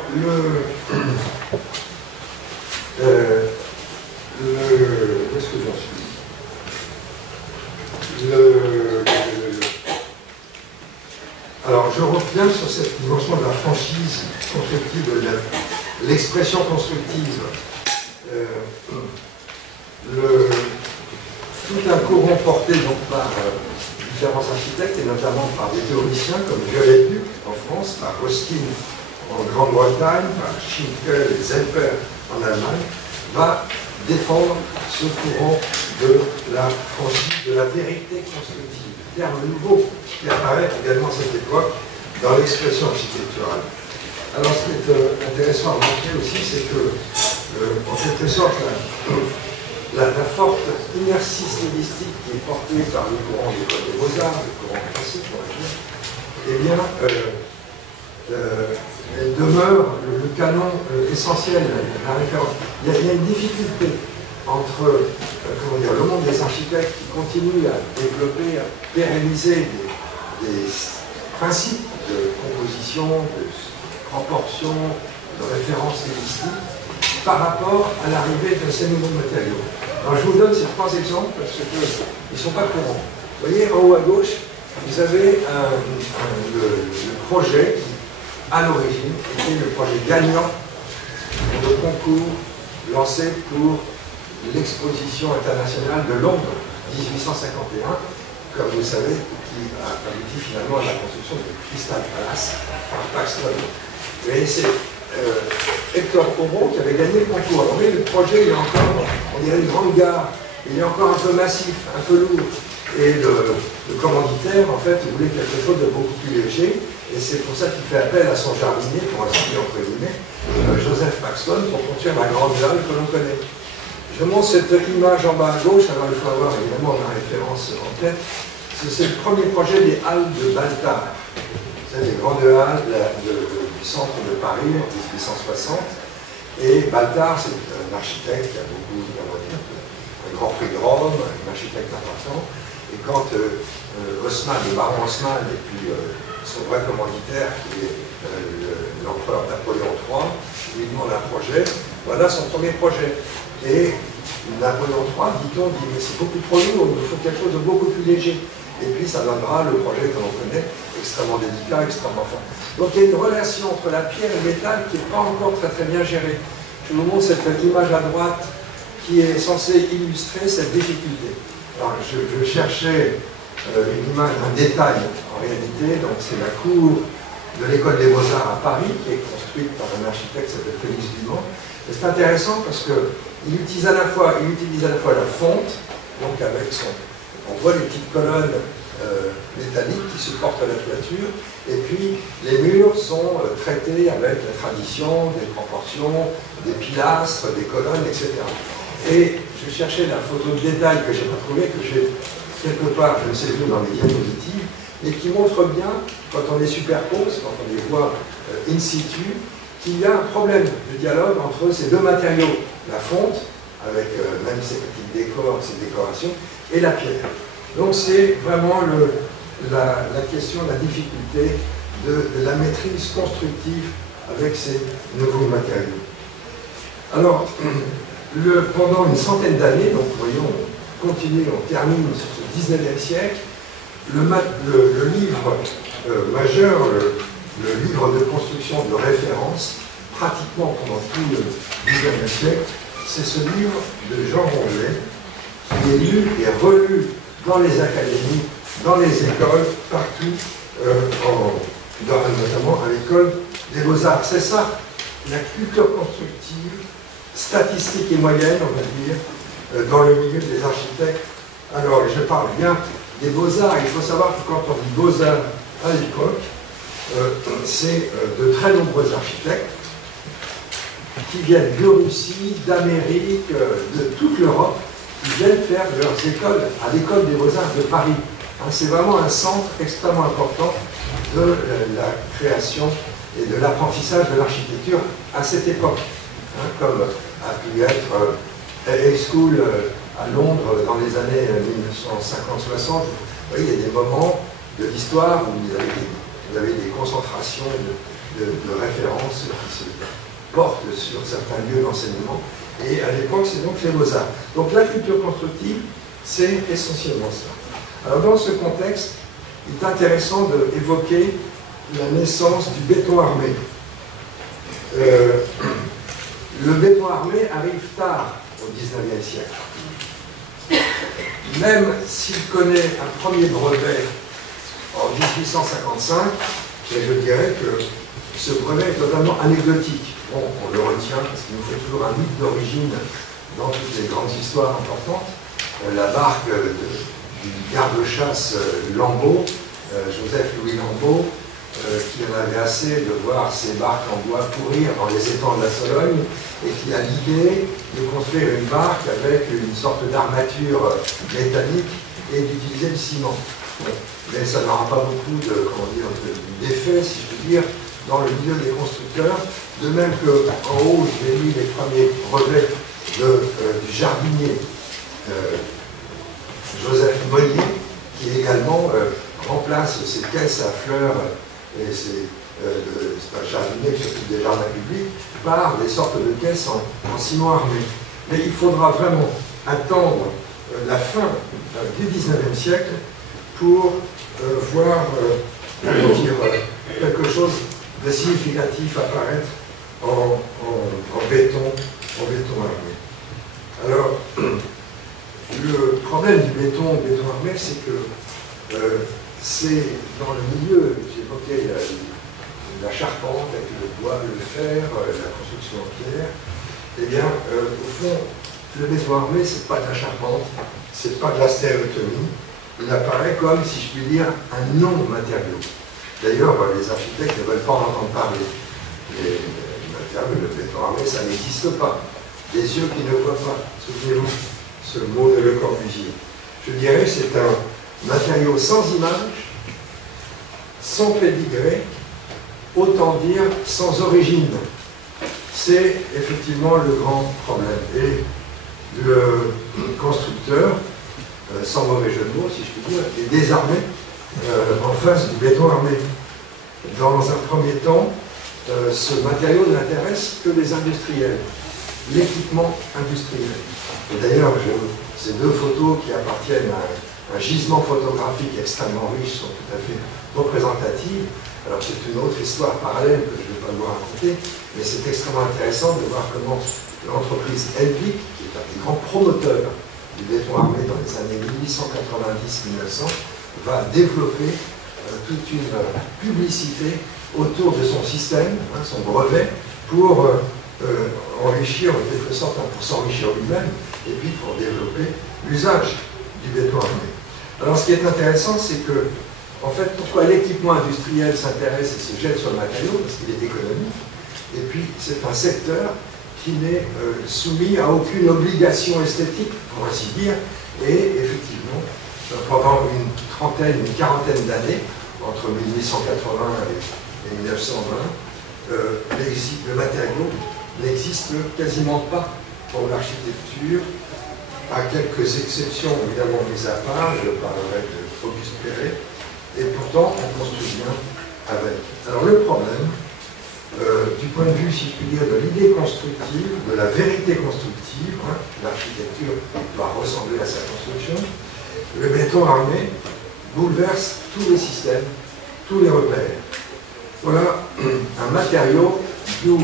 où est-ce que j'en suis? Alors, je reviens sur cette dimension de la franchise constructive, de l'expression constructive. Tout un courant porté donc par différents architectes, et notamment par des théoriciens comme Viollet-Duc en France, par Ruskin en Grande-Bretagne, par Schinkel et Zelper en Allemagne, va défendre ce courant de la franchise, de la vérité constructive, terme nouveau qui apparaît également à cette époque dans l'expression architecturale. Alors, ce qui est intéressant à remarquer aussi, c'est que, en quelque sorte, la forte inertie stylistique qui est portée par le courant des Beaux-Arts, le courant classique, on va dire, eh bien, elle demeure le canon essentiel, la référence. Il y a une difficulté entre le monde des architectes qui continue à développer, à pérenniser des principes de composition, de proportion, de référence stylistique par rapport à l'arrivée de ces nouveaux matériaux. Alors je vous donne ces trois exemples parce qu'ils ne sont pas courants. Vous voyez, en haut à gauche, vous avez le projet qui, à l'origine, était le projet gagnant pour le concours lancé pour l'exposition internationale de Londres 1851, comme vous savez, qui a abouti finalement à la construction du Crystal Palace par Paxton. Et c'est Hector Auron qui avait gagné le concours. Alors, mais le projet, il est encore, on dirait une grande gare, il est encore un peu massif, un peu lourd. Et le commanditaire, en fait, il voulait quelque chose de beaucoup plus léger. Et c'est pour ça qu'il fait appel à son jardinier, pour ainsi dire entre guillemets, Joseph Paxton, pour construire la grande halle que l'on connaît. Je montre cette image en bas à gauche, alors il faut avoir évidemment la référence en tête. C'est le premier projet des halles de Baltard. C'est les grandes halles du centre de Paris en 1860. Et Baltard, c'est un architecte qui a beaucoup, un grand prix de Rome, un architecte important. Et quand Haussmann, le baron Haussmann, et puis son vrai commanditaire, qui est l'empereur Napoléon III, lui demande un projet, voilà son premier projet. Et Napoléon III, dit-on, dit mais c'est beaucoup trop lourd, il nous faut quelque chose de beaucoup plus léger. Et puis ça donnera le projet que l'on connaît, extrêmement délicat, extrêmement fort. Donc il y a une relation entre la pierre et le métal qui n'est pas encore très très bien gérée. Je vous montre cette image à droite qui est censée illustrer cette difficulté. Alors je cherchais une image, un détail en réalité, donc c'est la cour de l'école des Beaux-Arts à Paris qui est construite par un architecte qui s'appelle Félix Dumont. C'est intéressant parce qu'il utilise à la fois la fonte donc avec son... On voit les petites colonnes métalliques qui supportent la toiture, et puis les murs sont traités avec la tradition, des proportions, des pilastres, des colonnes, etc. Et je cherchais la photo de détail que je n'ai pas trouvée, que j'ai quelque part, je ne sais plus, dans les diapositives, et qui montre bien, quand on les superpose, quand on les voit in situ, qu'il y a un problème de dialogue entre ces deux matériaux, la fonte, avec même ces petits décors, ces décorations, et la pierre. Donc c'est vraiment la question, la difficulté de la maîtrise constructive avec ces nouveaux matériaux. Alors, pendant une centaine d'années, donc voyons, on continue, on termine sur ce 19e siècle, le livre majeur, le livre de construction de référence, pratiquement pendant tout le 19e siècle, c'est ce livre de Jean Ronget, qui est lu et relu dans les académies, dans les écoles, partout, notamment à l'école des Beaux-Arts. C'est ça, la culture constructive, statistique et moyenne, on va dire, dans le milieu des architectes. Alors, je parle bien des Beaux-Arts. Il faut savoir que quand on dit Beaux-Arts à l'époque, c'est de très nombreux architectes qui viennent de Russie, d'Amérique, de toute l'Europe, qui viennent faire leurs écoles à l'école des Beaux-Arts de Paris. C'est vraiment un centre extrêmement important de la création et de l'apprentissage de l'architecture à cette époque, comme a pu être LA School à Londres dans les années 1950-60. Vous voyez, il y a des moments de l'histoire où vous avez des concentrations de références qui se portent sur certains lieux d'enseignement. Et à l'époque, c'est donc les Beaux-Arts. Donc la culture constructive, c'est essentiellement ça. Alors dans ce contexte, il est intéressant d'évoquer la naissance du béton armé. Le béton armé arrive tard au XIXe siècle. Même s'il connaît un premier brevet en 1855, et je dirais que ce brevet est totalement anecdotique. Bon, on le retient parce qu'il nous fait toujours un mythe d'origine dans toutes les grandes histoires importantes. La barque du garde-chasse Lambeau, Joseph-Louis Lambeau, qui en avait assez de voir ses barques en bois pourrir dans les étangs de la Sologne, et qui a l'idée de construire une barque avec une sorte d'armature métallique et d'utiliser le ciment. Bon, mais ça n'aura pas beaucoup d'effet, si je puis dire, dans le milieu des constructeurs, de même qu'en haut, j'ai mis les premiers brevets du jardinier Joseph Monnier, qui également remplace ces caisses à fleurs et c'est un jardinier qui s'occupe des jardins publics, par des sortes de caisses en ciment armé. Mais il faudra vraiment attendre la fin du XIXe siècle pour voir quelque chose de significatif apparaître en béton armé. Alors, le problème du béton armé, c'est que c'est dans le milieu, j'évoquais la charpente avec le bois, le fer, la construction en pierre. Eh bien, au fond, le béton armé, c'est pas de la charpente, c'est pas de la stéréotomie. Il apparaît comme, si je puis dire, un non-matériau. D'ailleurs, les architectes ne veulent pas en entendre parler. Les matériaux, le béton armé, ça n'existe pas. Des yeux qui ne voient pas. Souvenez-vous, ce mot de Le Corbusier. Je dirais que c'est un matériau sans image, sans pédigré, autant dire sans origine. C'est effectivement le grand problème. Et le constructeur, sans mauvais jeu de mots, si je puis dire, est désarmé en face du béton armé. Dans un premier temps, ce matériau n'intéresse que les industriels, l'équipement industriel. Et d'ailleurs, ces deux photos qui appartiennent à un gisement photographique extrêmement riche sont tout à fait représentatives. Alors c'est une autre histoire parallèle que je ne vais pas vous raconter, mais c'est extrêmement intéressant de voir comment l'entreprise Elbic, qui est un des grands promoteurs du béton armé dans les années 1890-1900, va développer toute une publicité autour de son système, son brevet, pour enrichir, en quelque sorte, pour s'enrichir lui-même, et puis pour développer l'usage du béton armé. Alors ce qui est intéressant, c'est que, en fait, pourquoi l'équipement industriel s'intéresse et se jette sur le matériau, parce qu'il est économique, et puis c'est un secteur qui n'est soumis à aucune obligation esthétique, pour ainsi dire, et effectivement, pendant une quarantaine d'années, entre 1880 et 1920, le matériau n'existe quasiment pas pour l'architecture, à quelques exceptions évidemment mises à part. Je parlerai d'Auguste Perret, et pourtant on construit bien avec. Alors le problème, du point de vue, si je puis dire, de l'idée constructive, de la vérité constructive, hein, l'architecture doit ressembler à sa construction, le béton armé bouleverse tous les systèmes, tous les repères. Voilà un matériau d'où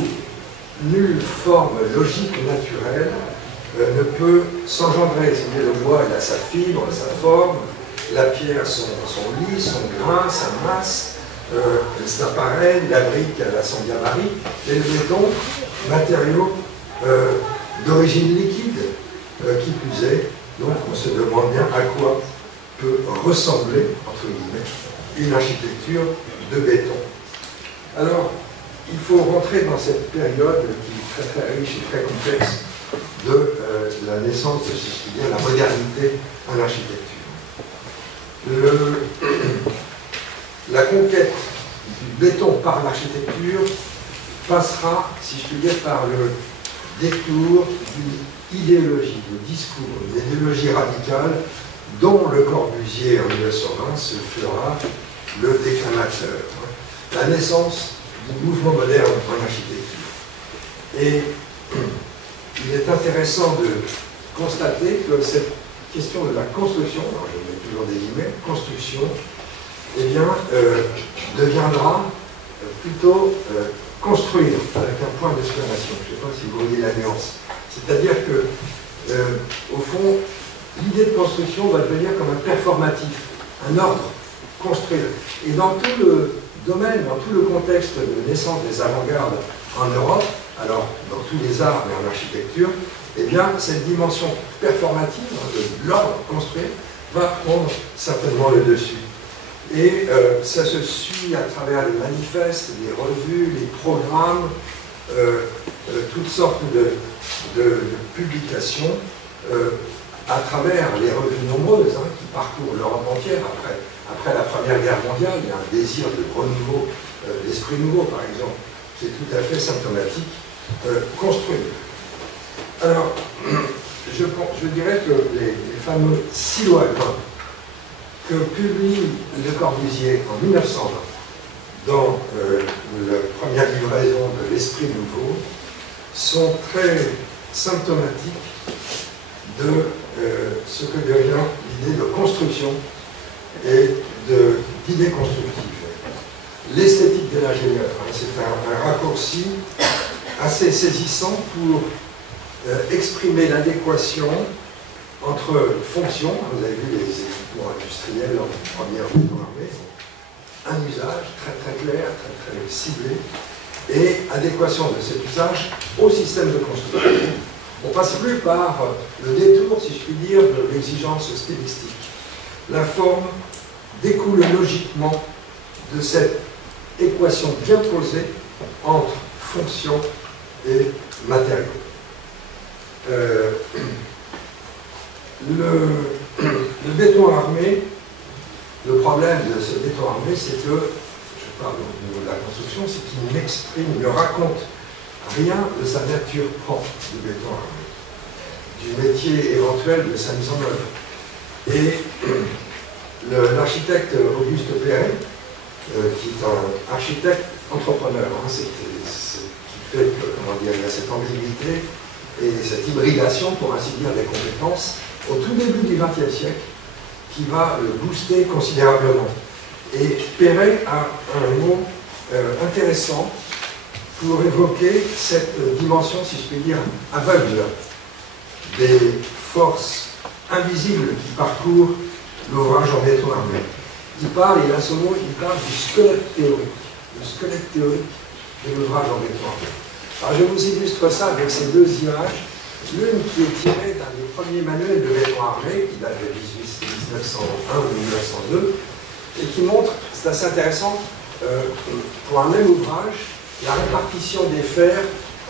nulle forme logique naturelle ne peut s'engendrer. Le bois, il a sa fibre, sa forme, la pierre, son lit, son grain, sa masse, ça pareil, la brique, elle a son gabarit, et le béton, matériau d'origine liquide, qui plus est, donc on se demande bien à quoi peut ressembler, entre guillemets, une architecture de béton. Alors, il faut rentrer dans cette période qui est très très riche et très complexe de la naissance, si je puis dire, la modernité en architecture. La conquête du béton par l'architecture passera, si je puis dire, par le détour d'une idéologie, de discours, une idéologie radicale dont Le Corbusier en 1920 se fera le déclamateur. La naissance du mouvement moderne en architecture. Et il est intéressant de constater que cette question de la construction, alors je mets toujours des guillemets, construction, eh bien, deviendra plutôt construire, avec un point d'exclamation. Je ne sais pas si vous voyez la nuance. C'est-à-dire que, au fond, l'idée de construction va devenir comme un performatif, un ordre, construire. Et dans tout le domaine, dans tout le contexte de naissance des avant-gardes en Europe, alors dans tous les arts, mais en architecture, eh bien, cette dimension performative, de l'ordre construit, va prendre certainement le dessus. Et ça se suit à travers les manifestes, les revues, les programmes, toutes sortes de publications, à travers les revues nombreuses qui parcourent l'Europe entière après la Première Guerre mondiale. Il y a un désir de renouveau, d'esprit nouveau par exemple, qui est tout à fait symptomatique, construit. Alors, je dirais que les fameux silos que publie Le Corbusier en 1920 dans la première livraison de l'Esprit nouveau sont très symptomatiques de ce que devient l'idée de construction et d'idée constructive. L'esthétique de l'ingénieur, c'est un raccourci assez saisissant pour exprimer l'adéquation entre fonction, vous avez vu les équipements industriels en première béton armé, un usage très très clair, très très ciblé, et adéquation de cet usage au système de construction. On ne passe plus par le détour, si je puis dire, de l'exigence stylistique. La forme découle logiquement de cette équation bien posée entre fonction et matériau. Le béton armé, le problème de ce béton armé, c'est que, je parle au niveau de la construction, c'est qu'il n'exprime, ne raconte rien de sa nature propre du béton armé, du métier éventuel de sa mise en œuvre. Et l'architecte Auguste Perret, qui est un architecte entrepreneur, c'est ce qui fait que, comment dire, il y a cette ambiguïté et cette hybridation, pour ainsi dire, des compétences au tout début du XXe siècle, qui va le booster considérablement. Et Perret a un mot intéressant pour évoquer cette dimension, si je puis dire, aveugle des forces invisibles qui parcourent l'ouvrage en béton armé. Il parle, et là son mot, il parle du squelette théorique, le squelette théorique de l'ouvrage en béton armé. Alors je vous illustre ça avec ces deux images. L'une qui est tirée d'un des premiers manuels de béton armé, qui date de 1901 ou 1902, et qui montre, c'est assez intéressant, pour un même ouvrage, la répartition des fers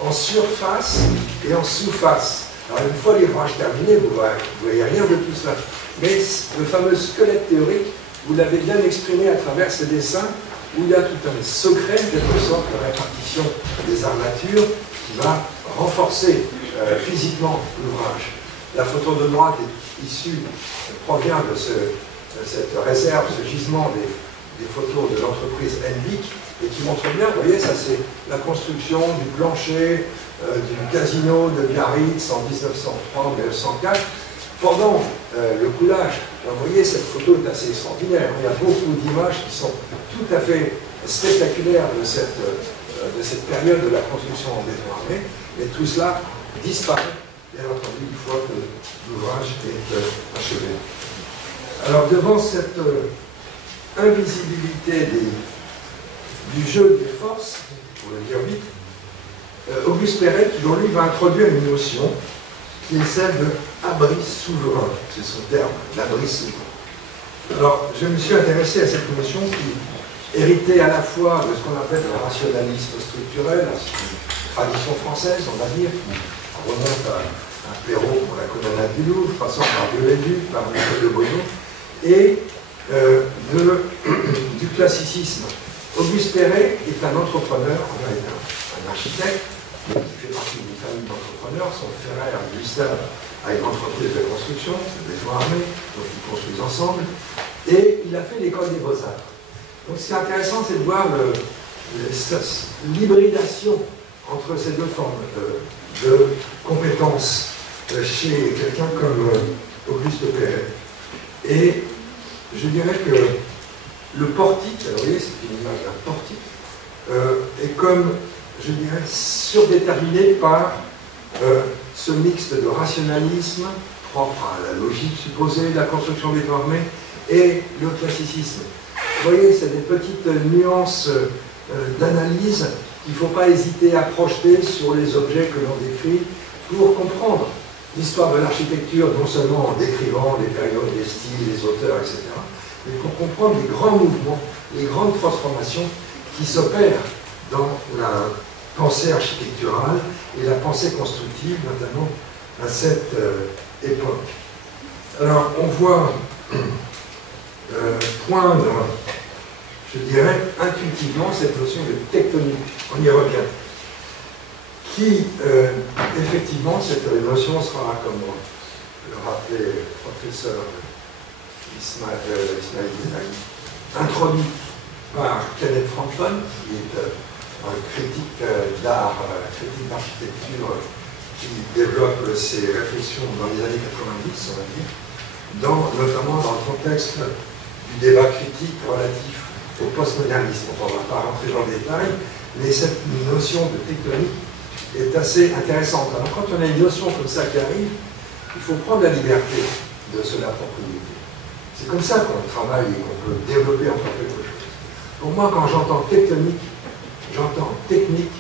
en surface et en sous-face. Alors une fois l'ouvrage terminé, vous ne voyez rien de tout cela. Mais le fameux squelette théorique, vous l'avez bien exprimé à travers ces dessins, où il y a tout un secret, en quelque sorte, de répartition des armatures, qui va renforcer physiquement l'ouvrage. La photo de droite provient de cette réserve, ce gisement des photos de l'entreprise Henvic, et qui montre bien, vous voyez, ça c'est la construction du plancher du casino de Biarritz en 1903-1904. Pendant le coulage, vous voyez, cette photo est assez extraordinaire. Il y a beaucoup d'images qui sont tout à fait spectaculaires de cette période de la construction en béton armé, mais tout cela disparaît, bien entendu, une fois que l'ouvrage est achevé. Alors, devant cette invisibilité du jeu des forces, pour le dire vite, Auguste Perret, qui lui va introduire une notion qui est celle de abri souverain, c'est son terme, l'abri souverain. Alors, je me suis intéressé à cette notion qui héritait à la fois de ce qu'on appelle le rationalisme structurel, une tradition française, on va dire, qui remonte à Perrault pour la colonnade du Louvre, passant par Viollet-le-Duc, par Michel de Bono, et du classicisme. Auguste Perret est un entrepreneur, un architecte, qui fait partie d'une famille d'entrepreneurs. Son frère, Gustave, a une entreprise de construction, c'est des gens armés, donc ils construisent ensemble, et il a fait l'école des beaux-arts. Donc ce qui est intéressant, c'est de voir l'hybridation entre ces deux formes de compétences chez quelqu'un comme Auguste Perret. Et je dirais que le portique, alors vous voyez, c'est une image d'un portique, est comme, je dirais, surdéterminé par ce mixte de rationalisme propre à la logique supposée de la construction béton armé et le classicisme. Vous voyez, c'est des petites nuances d'analyse qu'il ne faut pas hésiter à projeter sur les objets que l'on décrit pour comprendre l'histoire de l'architecture, non seulement en décrivant les périodes, les styles, les auteurs, etc., mais pour comprendre les grands mouvements, les grandes transformations qui s'opèrent dans la pensée architecturale et la pensée constructive, notamment à cette époque. Alors, on voit poindre, je dirais, intuitivement cette notion de tectonique. On y revient. Qui, effectivement, cette notion sera, comme le rappelait le professeur Ismaël Benahi, introduite par Kenneth Frampton, qui est un critique d'art, critique d'architecture, qui développe ses réflexions dans les années 90, on va dire, notamment dans le contexte du débat critique relatif au postmodernisme. On ne va pas rentrer dans le détail, mais cette notion de tectonique est assez intéressante. Alors quand on a une notion comme ça qui arrive, il faut prendre la liberté de se l'approprier. C'est comme ça qu'on travaille et qu'on peut développer enfin quelque chose. Pour moi, quand j'entends tectonique, j'entends technique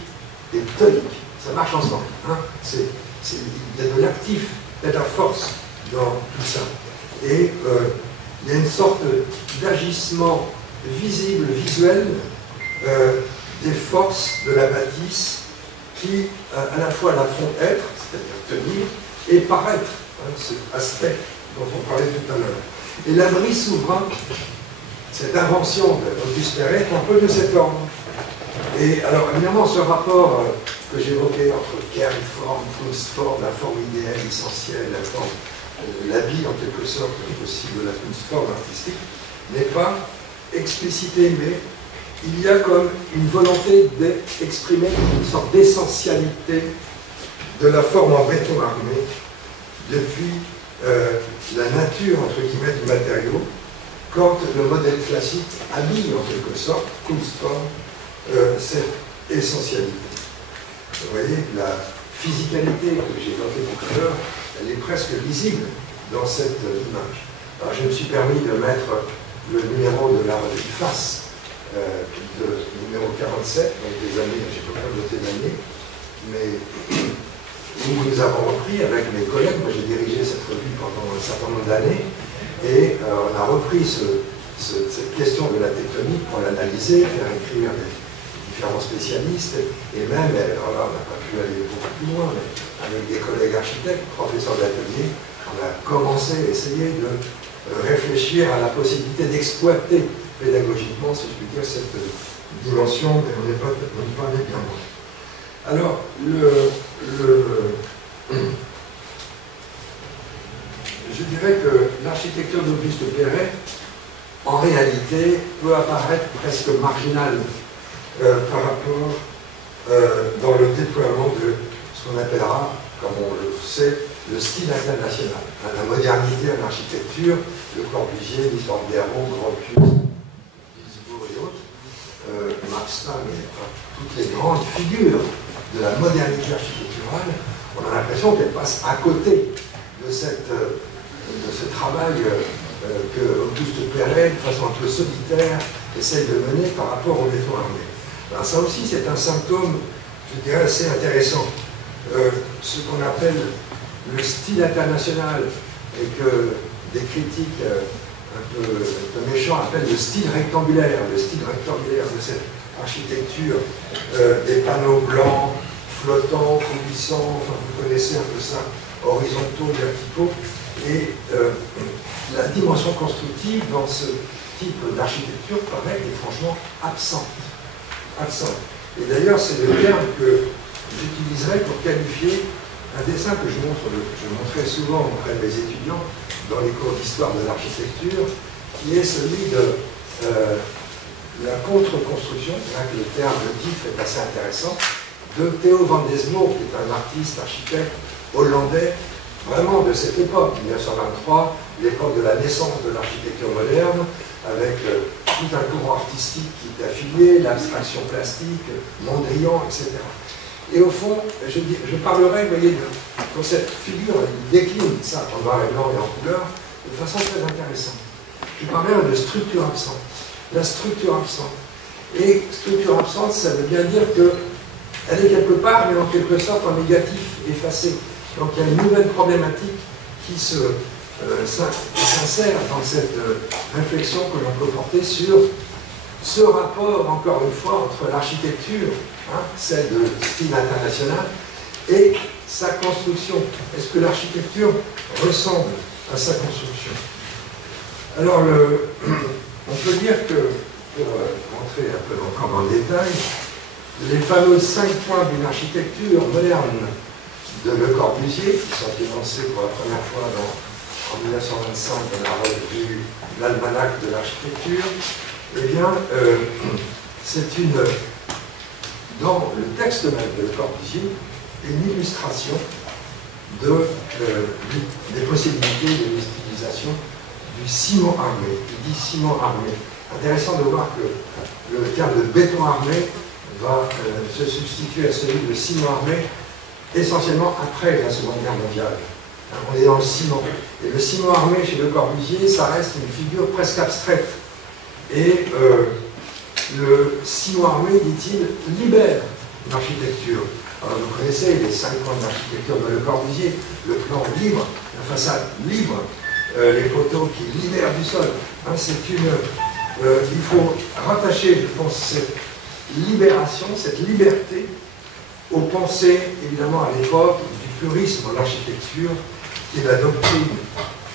et tonique. Ça marche ensemble. Hein. Il y a de l'actif, il y a de la force dans tout ça. Et il y a une sorte d'agissement visible, visuel, des forces de la bâtisse qui, à la fois la font être, c'est-à-dire tenir, et paraître, hein, cet aspect dont on parlait tout à l'heure. Et l'abri souverain, cette invention d'Auguste Perret, est un peu de cet ordre. Et alors, évidemment, ce rapport que j'évoquais entre kernform, kunstform, la forme idéale, essentielle, la forme, l'habit en quelque sorte aussi de la kunstform artistique, n'est pas explicité, mais il y a comme une volonté d'exprimer une sorte d'essentialité de la forme en béton armé depuis la nature, entre guillemets, du matériau, quand le modèle classique habille en quelque sorte, kunstform, cette essentialité. Vous voyez, la physicalité que j'ai évoquée tout à l'heure, elle est presque visible dans cette image. Alors, je me suis permis de mettre le numéro de la revue Face, numéro 47, donc des années, je ne peux pas noter l'année, mais où nous avons repris avec mes collègues, moi j'ai dirigé cette revue pendant un certain nombre d'années, et on a repris cette question de la tectonique pour l'analyser, faire écrire des différents spécialistes, et même, alors là on n'a pas pu aller beaucoup plus loin, mais avec des collègues architectes, professeurs d'atelier, on a commencé à essayer de réfléchir à la possibilité d'exploiter pédagogiquement, si je puis dire, cette dimension, mais on n'est pas allé bien loin. Alors, je dirais que l'architecture d'Auguste Perret, en réalité, peut apparaître presque marginale par rapport dans le déploiement de ce qu'on appellera, comme on le sait, le style international. La modernité en architecture, Le Corbusier, l'histoire d'Hermont, Gropius, Duisbourg et autres, Max Stam, toutes les grandes figures de la modernité architecturale, on a l'impression qu'elles passent à côté de ce travail que Auguste Perret, de façon un peu solitaire, essaye de mener par rapport au béton armé. Alors ça aussi, c'est un symptôme, je dirais, assez intéressant. Ce qu'on appelle le style international et que des critiques un peu méchants appellent le style rectangulaire de cette architecture, des panneaux blancs, flottants, coulissants, enfin vous connaissez un peu ça, horizontaux, verticaux, et la dimension constructive dans ce type d'architecture paraît étrangement absente. Et d'ailleurs, c'est le terme que j'utiliserai pour qualifier un dessin que je montrais souvent auprès de mes étudiants dans les cours d'histoire de l'architecture, qui est celui de la contre-construction, là que le terme, le titre est assez intéressant, de Theo van Desmoor, qui est un artiste, architecte hollandais, vraiment de cette époque, 1923, l'époque de la naissance de l'architecture moderne, avec tout un courant artistique qui est affilié, l'abstraction plastique, Mondrian, etc. Et au fond, je parlerai, vous voyez, dans cette figure, il décline ça en noir et blanc et en couleur, de façon très intéressante. Je parlerai de structure absente. La structure absente. Et structure absente, ça veut bien dire qu'elle est quelque part, mais en quelque sorte en négatif, effacée. Donc il y a une nouvelle problématique qui s'insère dans cette réflexion que l'on peut porter sur ce rapport, encore une fois, entre l'architecture, celle de style international, et sa construction. Est-ce que l'architecture ressemble à sa construction? Alors, on peut dire que, pour rentrer un peu encore dans le détail, les fameux 5 points d'une architecture moderne de Le Corbusier, qui sont énoncés pour la première fois en 1925 dans la revue L'Almanach de l'architecture, eh bien, c'est dans le texte même de Le Corbusier, une illustration des possibilités de l'utilisation du ciment armé. Il dit ciment armé. Intéressant de voir que le terme de béton armé va se substituer à celui de ciment armé essentiellement après la Seconde Guerre mondiale. On est dans le ciment. Et le ciment armé chez Le Corbusier, ça reste une figure presque abstraite. Et le ciment armé, dit-il, libère l'architecture. Alors vous connaissez les 5 points d'architecture de Le Corbusier, le plan libre, la façade libre, les poteaux qui libèrent du sol. Il faut rattacher, je pense, cette libération, cette liberté aux pensées, évidemment, à l'époque du purisme dans l'architecture, qui est la doctrine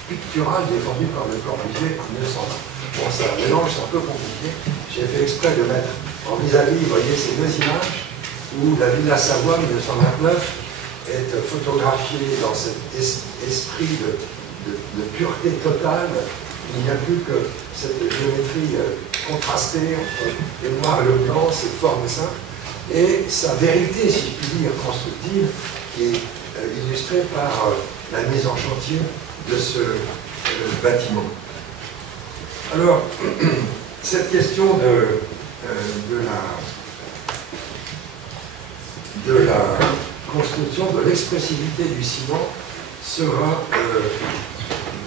picturale défendue par Le Corbusier en 1920. Bon, c'est un mélange, c'est un peu compliqué. J'ai fait exprès de mettre en vis-à-vis, vous voyez, ces deux images, où la Villa Savoie, 1929, est photographiée dans cet esprit de pureté totale. Il n'y a plus que cette géométrie contrastée entre le noir et le blanc, ces formes simples, et sa vérité, si je puis dire, constructive, qui est illustrée par la mise en chantier de ce bâtiment. Alors, cette question de la construction, de l'expressivité du ciment sera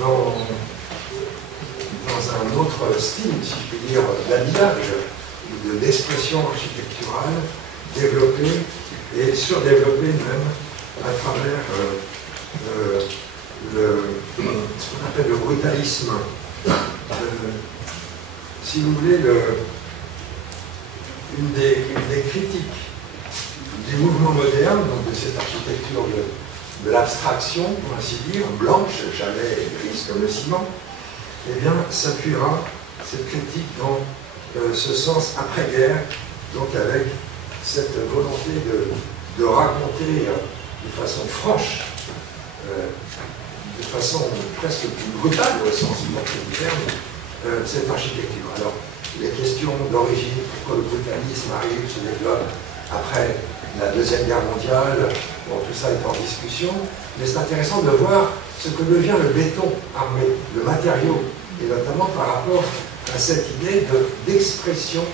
dans un autre style, si je puis dire, d'habillage, de l'expression architecturale, développée et surdéveloppée même à travers ce qu'on appelle le brutalisme. Si vous voulez, une des critiques du mouvement moderne, donc de cette architecture de l'abstraction, pour ainsi dire, blanche, jamais grise comme le ciment, eh bien, s'appuiera cette critique dans ce sens après-guerre, donc avec cette volonté de raconter de façon franche, de façon presque plus brutale au sens du terme, cette architecture. Alors, les questions d'origine, pourquoi le brutalisme arrive, se développe après la Deuxième Guerre mondiale, bon, tout ça est en discussion, mais c'est intéressant de voir ce que devient le béton armé, le matériau, et notamment par rapport à cette idée d'expression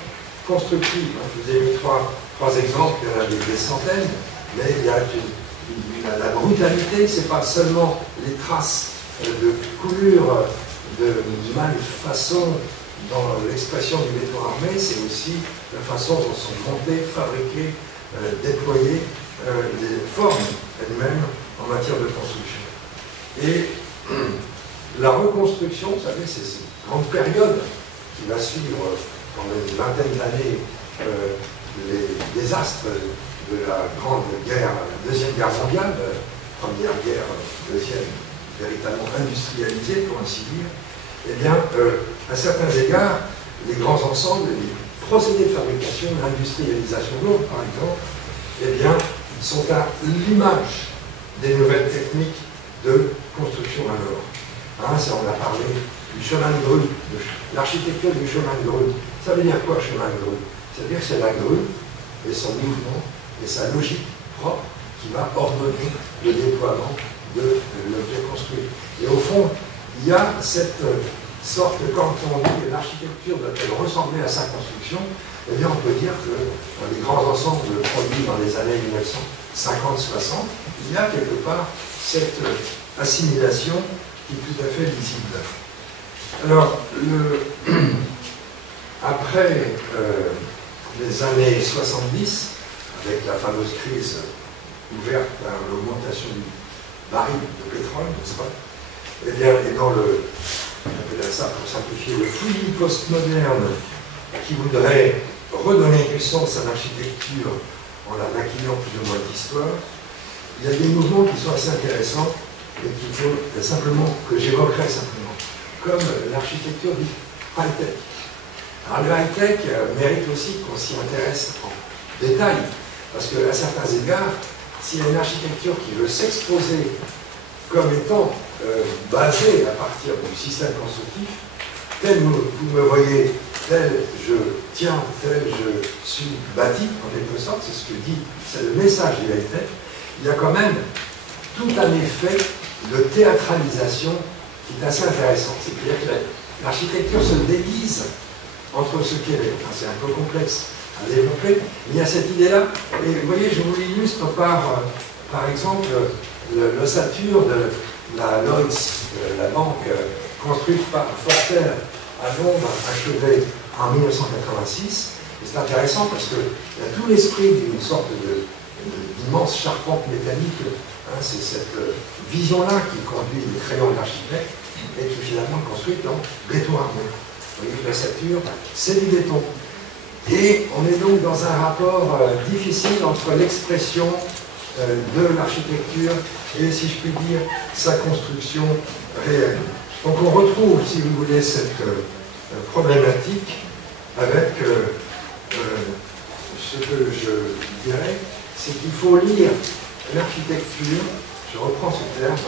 constructive. Je vous ai mis trois exemples, il y en a des centaines, mais il y a la brutalité, c'est pas seulement les traces de coulure, de malfaçon dans l'expression du béton armé, c'est aussi la façon dont sont montées, fabriquées, déployées les formes elles-mêmes en matière de construction. Et la reconstruction, vous savez, c'est cette grande période qui va suivre pendant une vingtaine d'années les désastres de la grande guerre, la Deuxième Guerre mondiale, Première Guerre, deuxième, véritablement industrialisée, pour ainsi dire. Eh bien, à certains égards, les grands ensembles, les procédés de fabrication, l'industrialisation lourde, par exemple, eh bien, sont à l'image des nouvelles techniques de construction à l'or. Hein, on a parlé du chemin de grue, l'architecture du chemin de grue. Ça veut dire quoi, chemin de grue? C'est-à-dire que c'est la grue et son mouvement et sa logique propre qui va ordonner le déploiement de l'objet construit. Et au fond, il y a cette sorte, quand on dit que l'architecture doit-elle ressembler à sa construction, eh bien on peut dire que dans les grands ensembles produits dans les années 1950-60, il y a quelque part cette assimilation qui est tout à fait visible. Alors, après les années 70, avec la fameuse crise ouverte par l'augmentation du baril de pétrole, n'est-ce pas? Eh bien, et dans on appelle ça pour simplifier, le fouillis postmoderne qui voudrait redonner du sens à l'architecture en la maquillant plus ou moins d'histoire, il y a des mouvements qui sont assez intéressants et qu'il faut simplement, que j'évoquerai simplement, comme l'architecture du high-tech. Alors le high-tech mérite aussi qu'on s'y intéresse en détail, parce qu'à certains égards, s'il y a une architecture qui veut s'exposer comme étant basée à partir du système constructif, tel vous me voyez, tel je tiens, tel je suis bâti, en quelque sorte, c'est ce que dit, c'est le message du high-tech, il y a quand même tout un effet de théâtralisation qui est assez intéressant. C'est-à-dire que l'architecture se déguise entre ce qu'elle est. Enfin, c'est un peu complexe à développer, mais il y a cette idée-là. Et vous voyez, je vous l'illustre par exemple, l'ossature de la Lloyds, la banque construite par Foster à Londres, achevée en 1986. Et c'est intéressant parce qu'il y a tout l'esprit d'une sorte d'immense charpente mécanique. Hein, c'est cette vision-là qui conduit le crayon de l'architecte et qui finalement est construite en béton armé. Vous voyez que l'ossature, c'est du béton. Et on est donc dans un rapport difficile entre l'expression de l'architecture et, si je puis dire, sa construction réelle. Donc on retrouve, si vous voulez, cette problématique avec ce que je dirais, c'est qu'il faut lire l'architecture, je reprends ce terme, que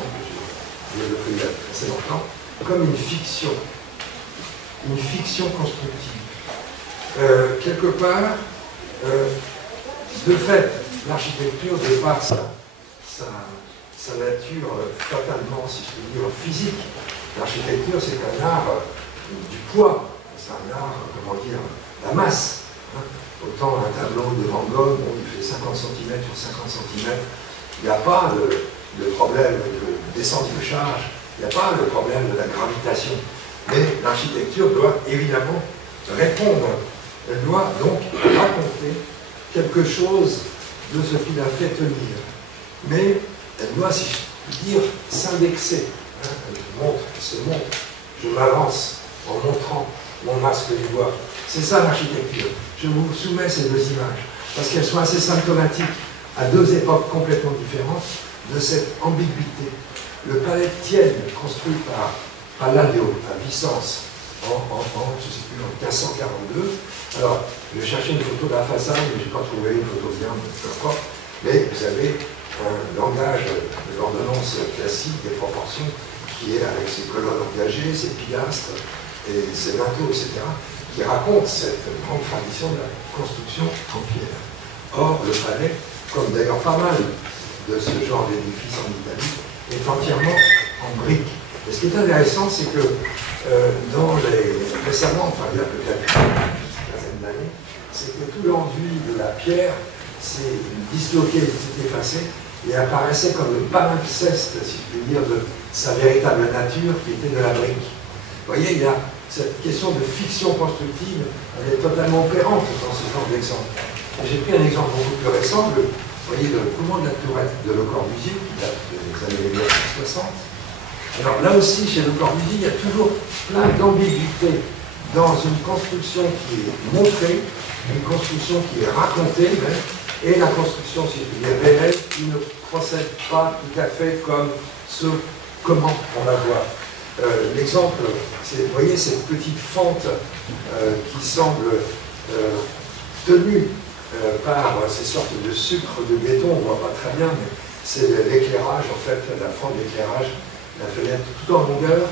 j'ai développé il y a assez longtemps, comme une fiction constructive. Quelque part, de fait, l'architecture, de par sa nature fatalement, si je puis dire, physique, l'architecture c'est un art du poids, c'est un art, comment dire, la masse. Hein. Autant un tableau de Van Gogh, bon, il fait 50 cm sur 50 cm, il n'y a pas de problème de descente de charge, il n'y a pas de problème de la gravitation. Mais l'architecture doit évidemment répondre. Elle doit donc raconter quelque chose de ce qui l'a fait tenir. mais elle doit, si je puis dire, s'indexer. Hein, elle se montre, je m'avance en montrant mon masque du bois. C'est ça l'architecture. Je vous soumets ces deux images, parce qu'elles sont assez symptomatiques à deux époques complètement différentes de cette ambiguïté. Le palais de Thiène, construit par Palladio à Vicence en 1542. Alors, je cherchais une photo de la façade, mais je n'ai pas trouvé une photo bien, peu importe. Mais vous avez un langage de l'ordonnance classique des proportions qui est avec ses colonnes engagées, ses pilastres et ses linteaux, etc., qui raconte cette grande tradition de la construction en pierre. Or, le palais, comme d'ailleurs pas mal de ce genre d'édifice en Italie, est entièrement en briques. Et ce qui est intéressant, c'est que récemment, enfin il y a peut-être une quinzaine d'années, c'est que tout l'enduit de la pierre s'est disloqué, s'est effacé, et apparaissait comme le palimpseste, si je puis dire, de sa véritable nature, qui était de la brique. Vous voyez, il y a cette question de fiction constructive, elle est totalement opérante dans ce genre d'exemple. J'ai pris un exemple beaucoup plus récent, vous voyez, le couvent de la Tourette de Le Corbusier, qui date des années 1960. Alors là aussi, chez Le Corbusier, il y a toujours plein d'ambiguïté dans une construction qui est montrée, une construction qui est racontée même, et la construction, si je puis dire, réelle, qui ne procède pas tout à fait comme ce comment on la voit. L'exemple, c'est, vous voyez, cette petite fente qui semble tenue par ces sortes de sucre de béton, on ne voit pas très bien, mais c'est l'éclairage, en fait, la fente d'éclairage, la fenêtre tout en longueur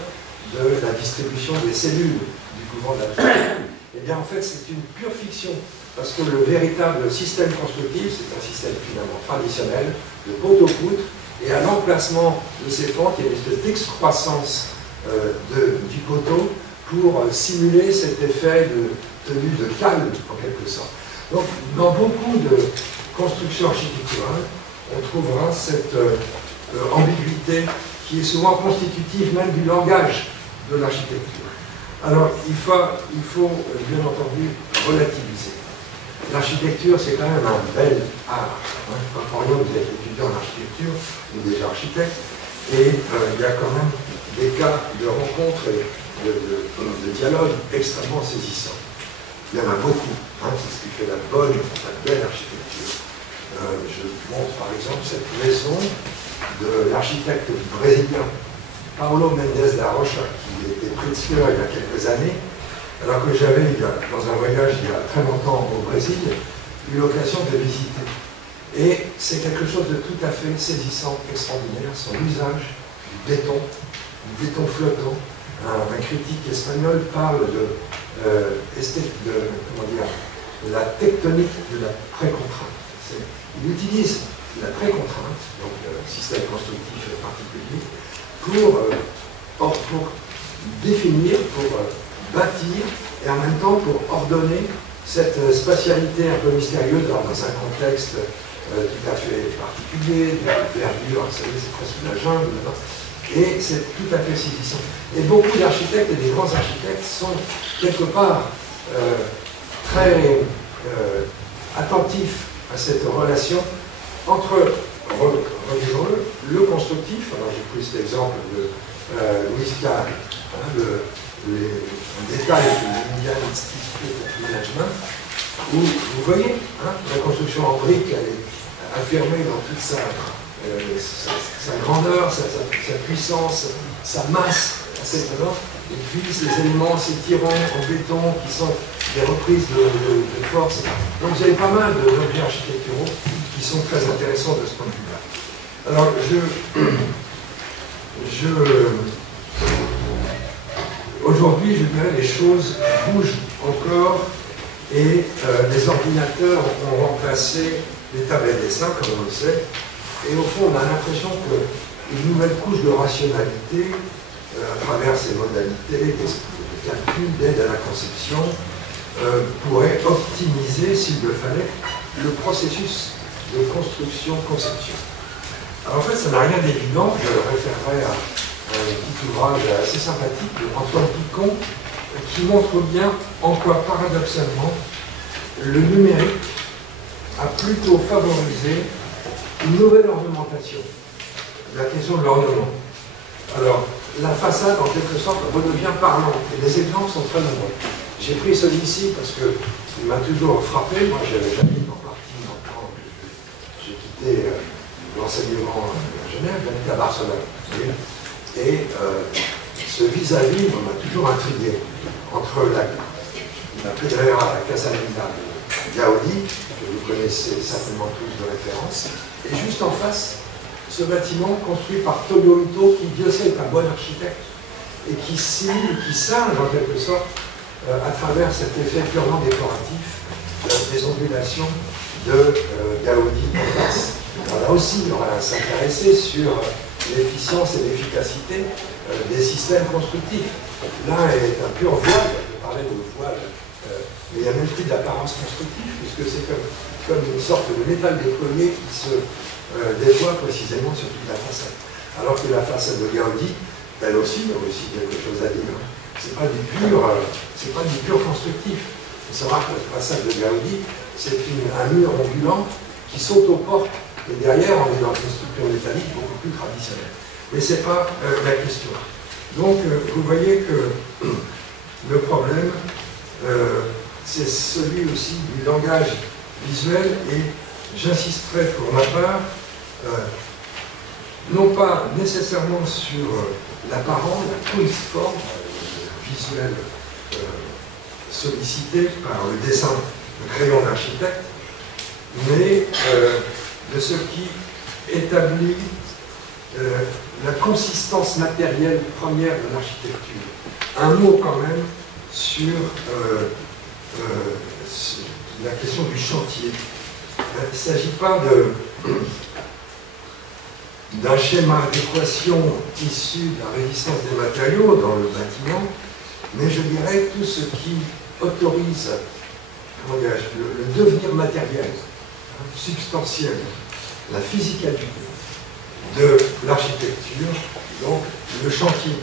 de la distribution des cellules du couvent de la Tourette. Eh bien, en fait, c'est une pure fiction, parce que le véritable système constructif, c'est un système finalement traditionnel, de poteau-poutre, et à l'emplacement de ces fentes, il y a une espèce d'excroissance du poteau pour simuler cet effet de tenue de calme, en quelque sorte. Donc, dans beaucoup de constructions architecturales, on trouvera cette ambiguïté qui est souvent constitutive même du langage de l'architecture. Alors, il faut bien entendu relativiser. L'architecture, c'est quand même un bel art. Quand vous êtes étudiant en architecture, ou déjà architecte, et il y a quand même des cas de rencontres et de dialogues extrêmement saisissants. Il y en a beaucoup, hein, c'est ce qui fait la belle architecture. Je montre par exemple cette maison de l'architecte brésilien Paulo Mendes da Rocha, qui était Pritzker il y a quelques années, alors que j'avais, dans un voyage il y a très longtemps au Brésil, eu l'occasion de visiter. Et c'est quelque chose de tout à fait saisissant, extraordinaire, son usage du béton flottant. Un critique espagnol parle de la tectonique de la précontrainte. Il utilise la précontrainte, donc système constructif particulier, pour définir, pour bâtir, et en même temps pour ordonner cette spatialité un peu mystérieuse dans un contexte tout à fait particulier, de verdure, vous savez, c'est presque la jungle, et c'est tout à fait saisissant. Et beaucoup d'architectes et des grands architectes sont quelque part très attentifs à cette relation entre, le constructif, alors j'ai pris cet exemple de Louis Kahn, un détail de l'Indian Institute of Management, où vous voyez, la construction en briques, elle est affirmée dans toute sa grandeur, sa puissance, sa masse, etc. Et puis ces éléments, ces tirants en béton qui sont des reprises de force. Donc vous avez pas mal d'objets architecturaux qui sont très intéressants de ce point de vue-là. Alors aujourd'hui, je dirais, les choses bougent encore et les ordinateurs ont remplacé les tablettes dessin, comme on le sait. Et au fond, on a l'impression qu'une nouvelle couche de rationalité, à travers ces modalités, des calculs d'aide à la conception, pourrait optimiser, s'il le fallait, le processus de construction-conception. Alors en fait, ça n'a rien d'évident. Je référerai à un petit ouvrage assez sympathique de Antoine Picon, qui montre bien en quoi, paradoxalement, le numérique a plutôt favorisé une nouvelle ornementation, la question de l'ornement. Alors, la façade, en quelque sorte, redevient parlante. Et les exemples sont très nombreux. J'ai pris celui-ci parce qu'il m'a toujours frappé. Moi, j'habite en partie maintenant. J'ai quitté l'enseignement à Genève, j'habite à Barcelone. Et ce vis-à-vis m'a toujours intrigué entre la Pedrera, la Casa Linda, Gaudi, que vous connaissez certainement tous de référence, et juste en face, ce bâtiment construit par Togliolito, qui, Dieu sait, est un bon architecte, et qui simule, qui singe en quelque sorte, à travers cet effet purement décoratif, des ondulations de Gaudi en face. Alors là aussi, on va s'intéresser sur l'efficience et l'efficacité des systèmes constructifs. L'un est un pur voile, je parlais de voile, mais il n'y a même plus d'apparence constructive, puisque c'est comme une sorte de métal déployé qui se déploie précisément sur toute la façade. Alors que la façade de Gaudi, elle aussi, a aussi quelque chose à dire. C'est pas du pur constructif. Il faut savoir que la façade de Gaudi, c'est un mur ondulant qui saute aux portes. Et derrière, on est dans une structure métallique beaucoup plus traditionnelle. Mais ce n'est pas la question. Donc, vous voyez que le problème, c'est celui aussi du langage visuel, et j'insisterai pour ma part, non pas nécessairement sur l'apparent, la Kunstform visuelle sollicitée par le dessin de crayon d'architecte, mais de ce qui établit la consistance matérielle première de l'architecture. Un mot quand même sur la question du chantier. Il ne s'agit pas d'un schéma d'équation issu de la résistance des matériaux dans le bâtiment, mais je dirais tout ce qui autorise le devenir matériel, substantiel, la physicalité de l'architecture, donc le chantier.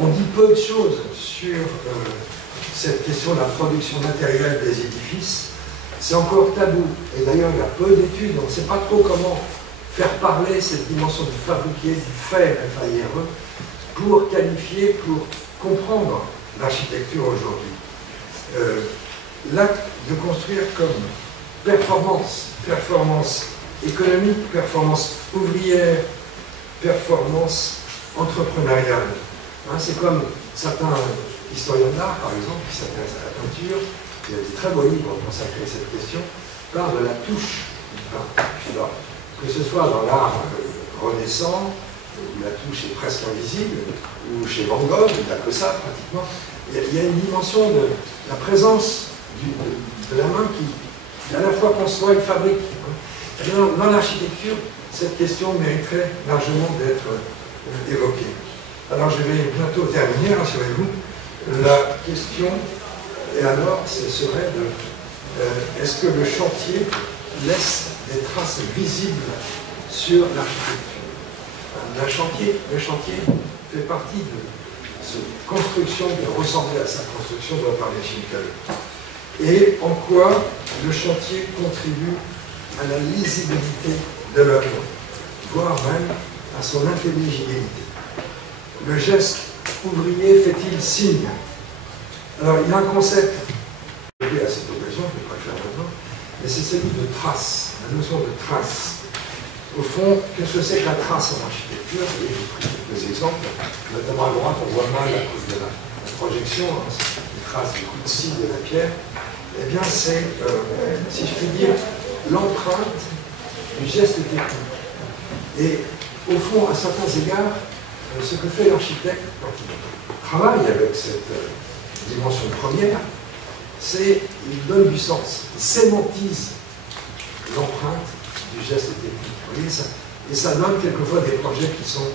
On dit peu de choses sur cette question de la production matérielle des édifices. C'est encore tabou. Et d'ailleurs, il y a peu d'études. On ne sait pas trop comment faire parler cette dimension du fabriqué, du fait FAIRE, pour qualifier, pour comprendre l'architecture aujourd'hui. L'acte de construire comme performance économique, performance ouvrière, performance entrepreneuriale. Hein, c'est comme certains historiens d'art, par exemple, qui s'intéressent à la peinture, il y a des très beaux livres consacrés à cette question, parlent de la touche du peintre. Alors, que ce soit dans l'art renaissant, où la touche est presque invisible, ou chez Van Gogh, il n'y a que ça pratiquement, il y a une dimension de la présence de la main qui à la fois conçoit et fabrique. Dans l'architecture, cette question mériterait largement d'être évoquée. Alors je vais bientôt terminer, rassurez-vous. La question, et alors, ce serait de est-ce que le chantier laisse des traces visibles sur l'architecture? Le chantier fait partie de cette construction, de ressembler à sa construction dont parlait Chimicale. Et en quoi le chantier contribue à la lisibilité de l'œuvre, voire même à son intelligibilité. Le geste ouvrier fait-il signe? Alors, il y a un concept, à cette occasion, je ne vais pas le faire maintenant, mais c'est celui de trace, la notion de trace. Au fond, qu'est-ce que c'est que la trace en architecture? Et j'ai pris quelques exemples, notamment à droite, on voit mal à cause de la projection, hein, c'est une trace du coup de scie de la pierre. Eh bien, c'est, si je puis dire, l'empreinte du geste technique. Et au fond, à certains égards, ce que fait l'architecte quand il travaille avec cette dimension première, c'est qu'il donne du sens, il sémantise l'empreinte du geste technique. Vous voyez ça? Et ça donne quelquefois des projets qui sont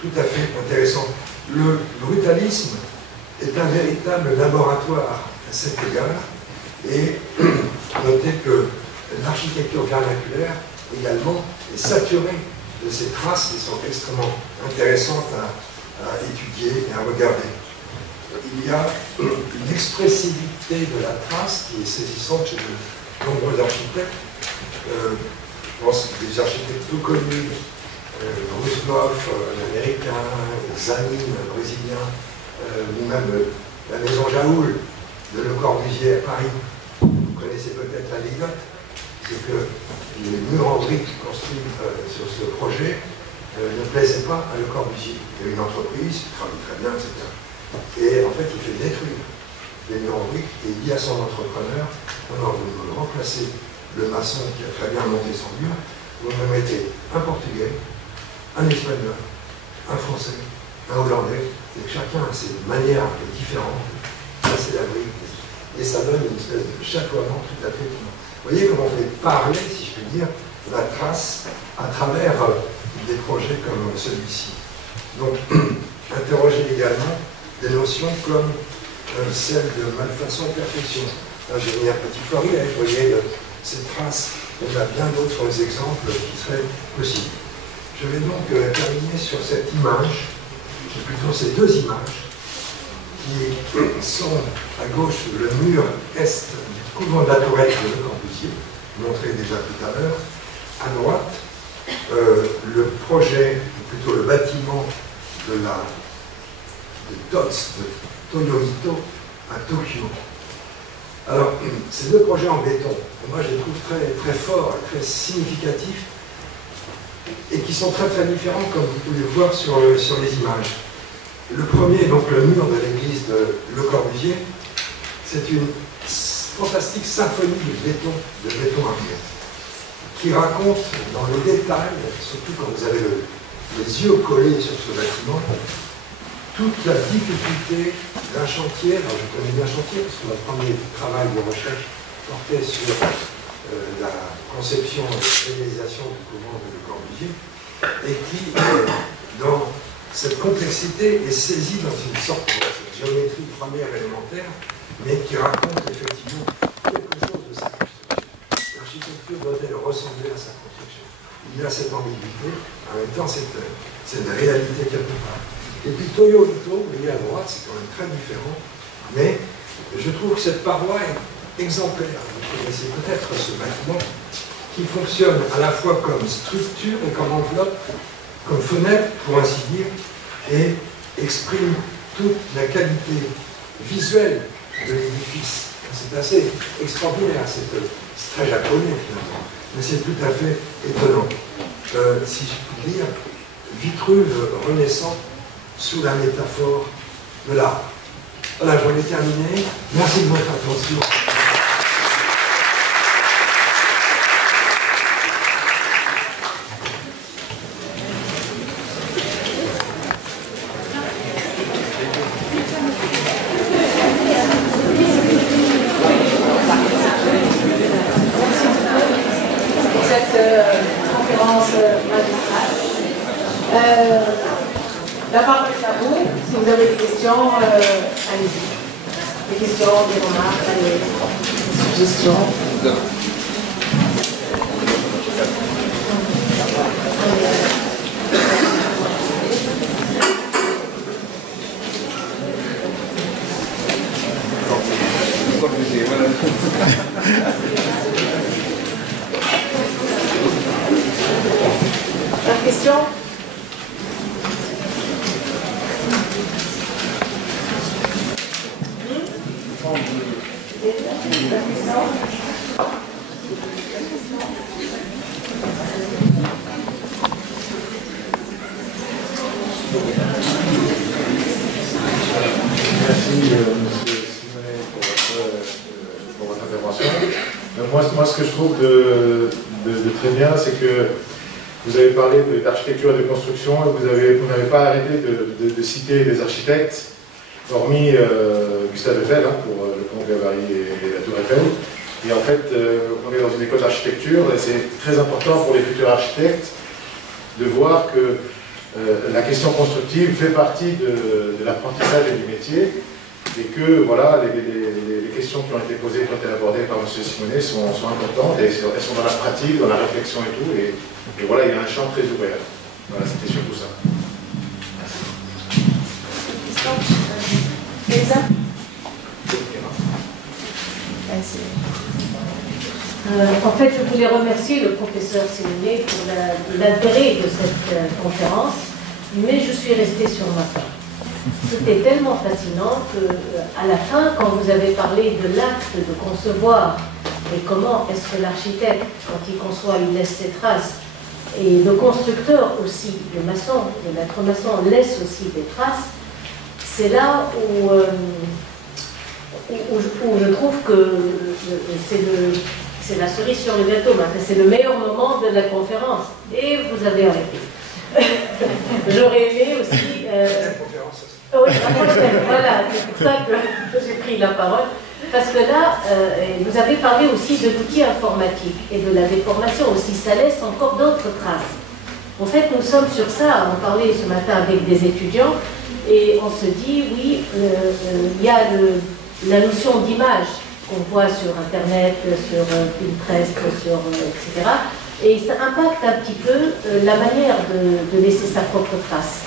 tout à fait intéressants. Le brutalisme est un véritable laboratoire à cet égard, et notez que l'architecture vernaculaire également est saturée de ces traces qui sont extrêmement intéressantes à étudier et à regarder. Il y a une expressivité de la trace qui est saisissante chez de nombreux architectes. Je pense que des architectes tout connus, Roosevelt, l'américain, Zanin, le brésilien, ou même la maison Jaoul de Le Corbusier à Paris. Vous connaissez peut-être la ligote, c'est que les murs en briques construits sur ce projet ne plaisaient pas à Le Corbusier. Il y a une entreprise qui travaille très bien, etc. Et en fait, il fait détruire les murs en briques et il dit à son entrepreneur, alors vous me remplacez le maçon qui a très bien monté son mur, vous me mettez un Portugais, un Espagnol, un Français, un Hollandais, et chacun a ses manières différentes, ça c'est la brique, et ça donne une espèce de chatoiement tout à fait différent. Vous voyez comment on fait parler, si je puis dire, la trace à travers des projets comme celui-ci. Donc, interroger également des notions comme celle de malfaçon perfection. Là, j'ai mis un petit florilège, vous voyez, ces traces, on a bien d'autres exemples qui seraient possibles. Je vais donc terminer sur cette image, ou plutôt ces deux images, qui sont à gauche le mur est du couvent de la Tourette de Le Corbusier, montré déjà tout à l'heure, à droite, le projet, ou plutôt le bâtiment de TOTS, de Toyo-Ito, à Tokyo. Alors, ces deux projets en béton, moi je les trouve très, très forts, très significatifs, et qui sont très très différents, comme vous pouvez le voir sur les images. Le premier, donc le mur de l'église de Le Corbusier, c'est une fantastique symphonie de béton armé, qui raconte dans le détail, surtout quand vous avez les yeux collés sur ce bâtiment, toute la difficulté d'un chantier. Alors je connais bien chantier parce que mon premier travail de recherche portait sur la conception et la réalisation du couvent de Le Corbusier, et qui, dans cette complexité, est saisie dans une sorte de géométrie première élémentaire, mais qui raconte effectivement quelque chose de sa construction. L'architecture doit-elle ressembler à sa construction? Il y a cette ambiguïté, en même temps c'est une réalité quelque part. Et puis Toyo-Ito, vous voyez à droite, c'est quand même très différent, mais je trouve que cette paroi est exemplaire. Vous connaissez peut-être ce bâtiment qui fonctionne à la fois comme structure et comme enveloppe, comme fenêtre, pour ainsi dire, et exprime toute la qualité visuelle de l'édifice. C'est assez extraordinaire, c'est très japonais finalement, mais c'est tout à fait étonnant. Si je puis dire, Vitruve renaissant sous la métaphore de l'art. Voilà, j'en ai terminé. Merci de votre attention. La parole est à vous. Si vous avez des questions, allez-y. Des questions, des remarques, des suggestions. Pas de questions? Moi, ce que je trouve de très bien, c'est que vous avez parlé d'architecture et de construction, et vous n'avez pas arrêté de citer des architectes, hormis Gustave Eiffel, pour le Pont Gavary et la Tour Eiffel. Et en fait, on est dans une école d'architecture, et c'est très important pour les futurs architectes de voir que la question constructive fait partie de l'apprentissage et du métier, et que voilà, les questions qui ont été posées, qui ont été abordées par M. Simonet sont importantes, et elles sont dans la pratique, dans la réflexion et tout, et voilà, il y a un champ très ouvert. Voilà, c'était surtout ça. Elsa? En fait, je voulais remercier le professeur Simonet pour l'intérêt de cette conférence, mais je suis restée sur ma fin. C'était tellement fascinant qu'à la fin, quand vous avez parlé de l'acte de concevoir et comment est-ce que l'architecte, quand il conçoit, il laisse ses traces, et le constructeur aussi, le maçon, le maître maçon laisse aussi des traces, c'est là où je trouve que c'est la cerise sur le gâteau, c'est le meilleur moment de la conférence. Et vous avez arrêté. J'aurais aimé aussi... oui, voilà, c'est pour ça que j'ai pris la parole. Parce que là, vous avez parlé aussi de l'outil informatique et de la déformation aussi. Ça laisse encore d'autres traces. En fait, nous sommes sur ça. On parlait ce matin avec des étudiants et on se dit, oui, il y a la notion d'image qu'on voit sur Internet, sur Pinterest, etc. Et ça impacte un petit peu la manière de laisser sa propre trace.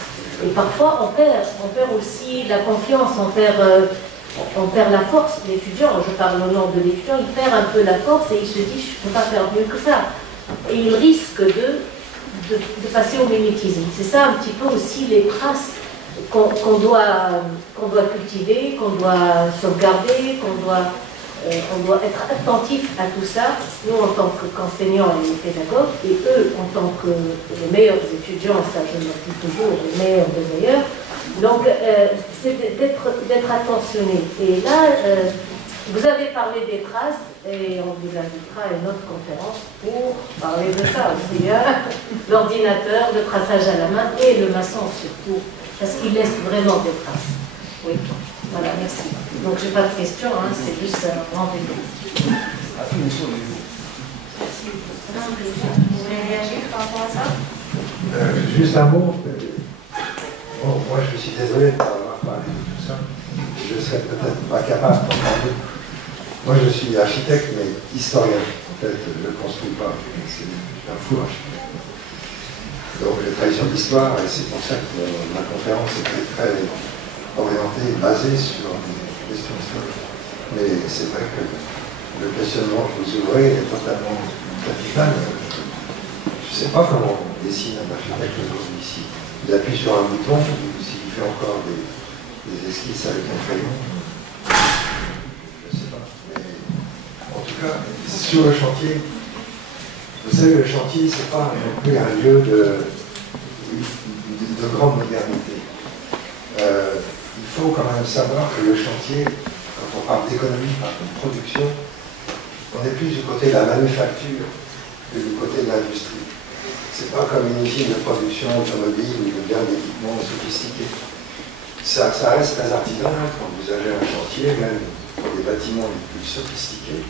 Et parfois, on perd aussi la confiance, on perd la force. L'étudiant, je parle au nom de l'étudiant, il perd un peu la force et il se dit, je ne peux pas faire mieux que ça. Et il risque de passer au mimétisme. C'est ça un petit peu aussi les traces qu'on doit cultiver, qu'on doit sauvegarder, on doit être attentif à tout ça, nous en tant qu'enseignants et pédagogues, et eux en tant que les meilleurs étudiants, ça je le dis toujours, les meilleurs des meilleurs. Donc c'est d'être attentionné. Et là, vous avez parlé des traces, et on vous invitera à une autre conférence pour parler de ça aussi. Hein. L'ordinateur, le traçage à la main et le maçon surtout, parce qu'il laisse vraiment des traces. Oui. Voilà, merci. Donc, je n'ai pas de questions, hein, c'est juste un rendez-vous. Vous voulez réagir par rapport à ça? Juste un mot. Bon, moi, je suis désolé de avoir parlé de tout ça. Je ne serais peut-être pas capable d'en parler. Moi, je suis architecte, mais historien. En fait, je ne construis pas. C'est un fou architecte. Donc, je travaille sur l'histoire, et c'est pour ça que ma conférence était très orientée et basée sur des questions historiques. Mais c'est vrai que le questionnement que vous ouvrez est totalement capital. Je ne sais pas comment on dessine un architecte aujourd'hui ici. Il appuie sur un bouton, ou s'il fait encore des esquisses avec un crayon. Je ne sais pas. Mais en tout cas, sur le chantier, vous savez, le chantier, ce n'est pas non plus un lieu de grande modernité. Il faut quand même savoir que le chantier, quand on parle d'économie, par de production, on est plus du côté de la manufacture que du côté de l'industrie. C'est pas comme une usine de production automobile ou de bien d'équipements sophistiqués. Ça reste très artisanal quand vous avez un chantier, même pour des bâtiments les plus sophistiqués.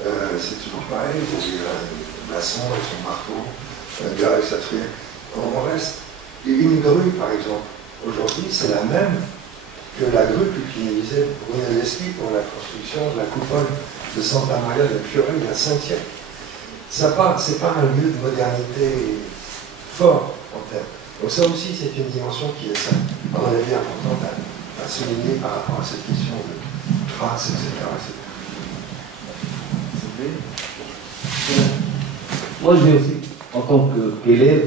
C'est toujours pareil, vous avez un maçon avec son marteau, un gars avec sa truelle. On reste. Une grue, par exemple, aujourd'hui, c'est la même que la grue qu'utilisait Brunelleschi pour la construction de la coupole de Santa Maria del Fiore il y a 5 siècles. Ce n'est pas un lieu de modernité fort en termes. Donc ça aussi, c'est une dimension qui est, à mon avis, importante à souligner par rapport à cette question de traces, etc. Moi, je vais aussi, en tant qu'élève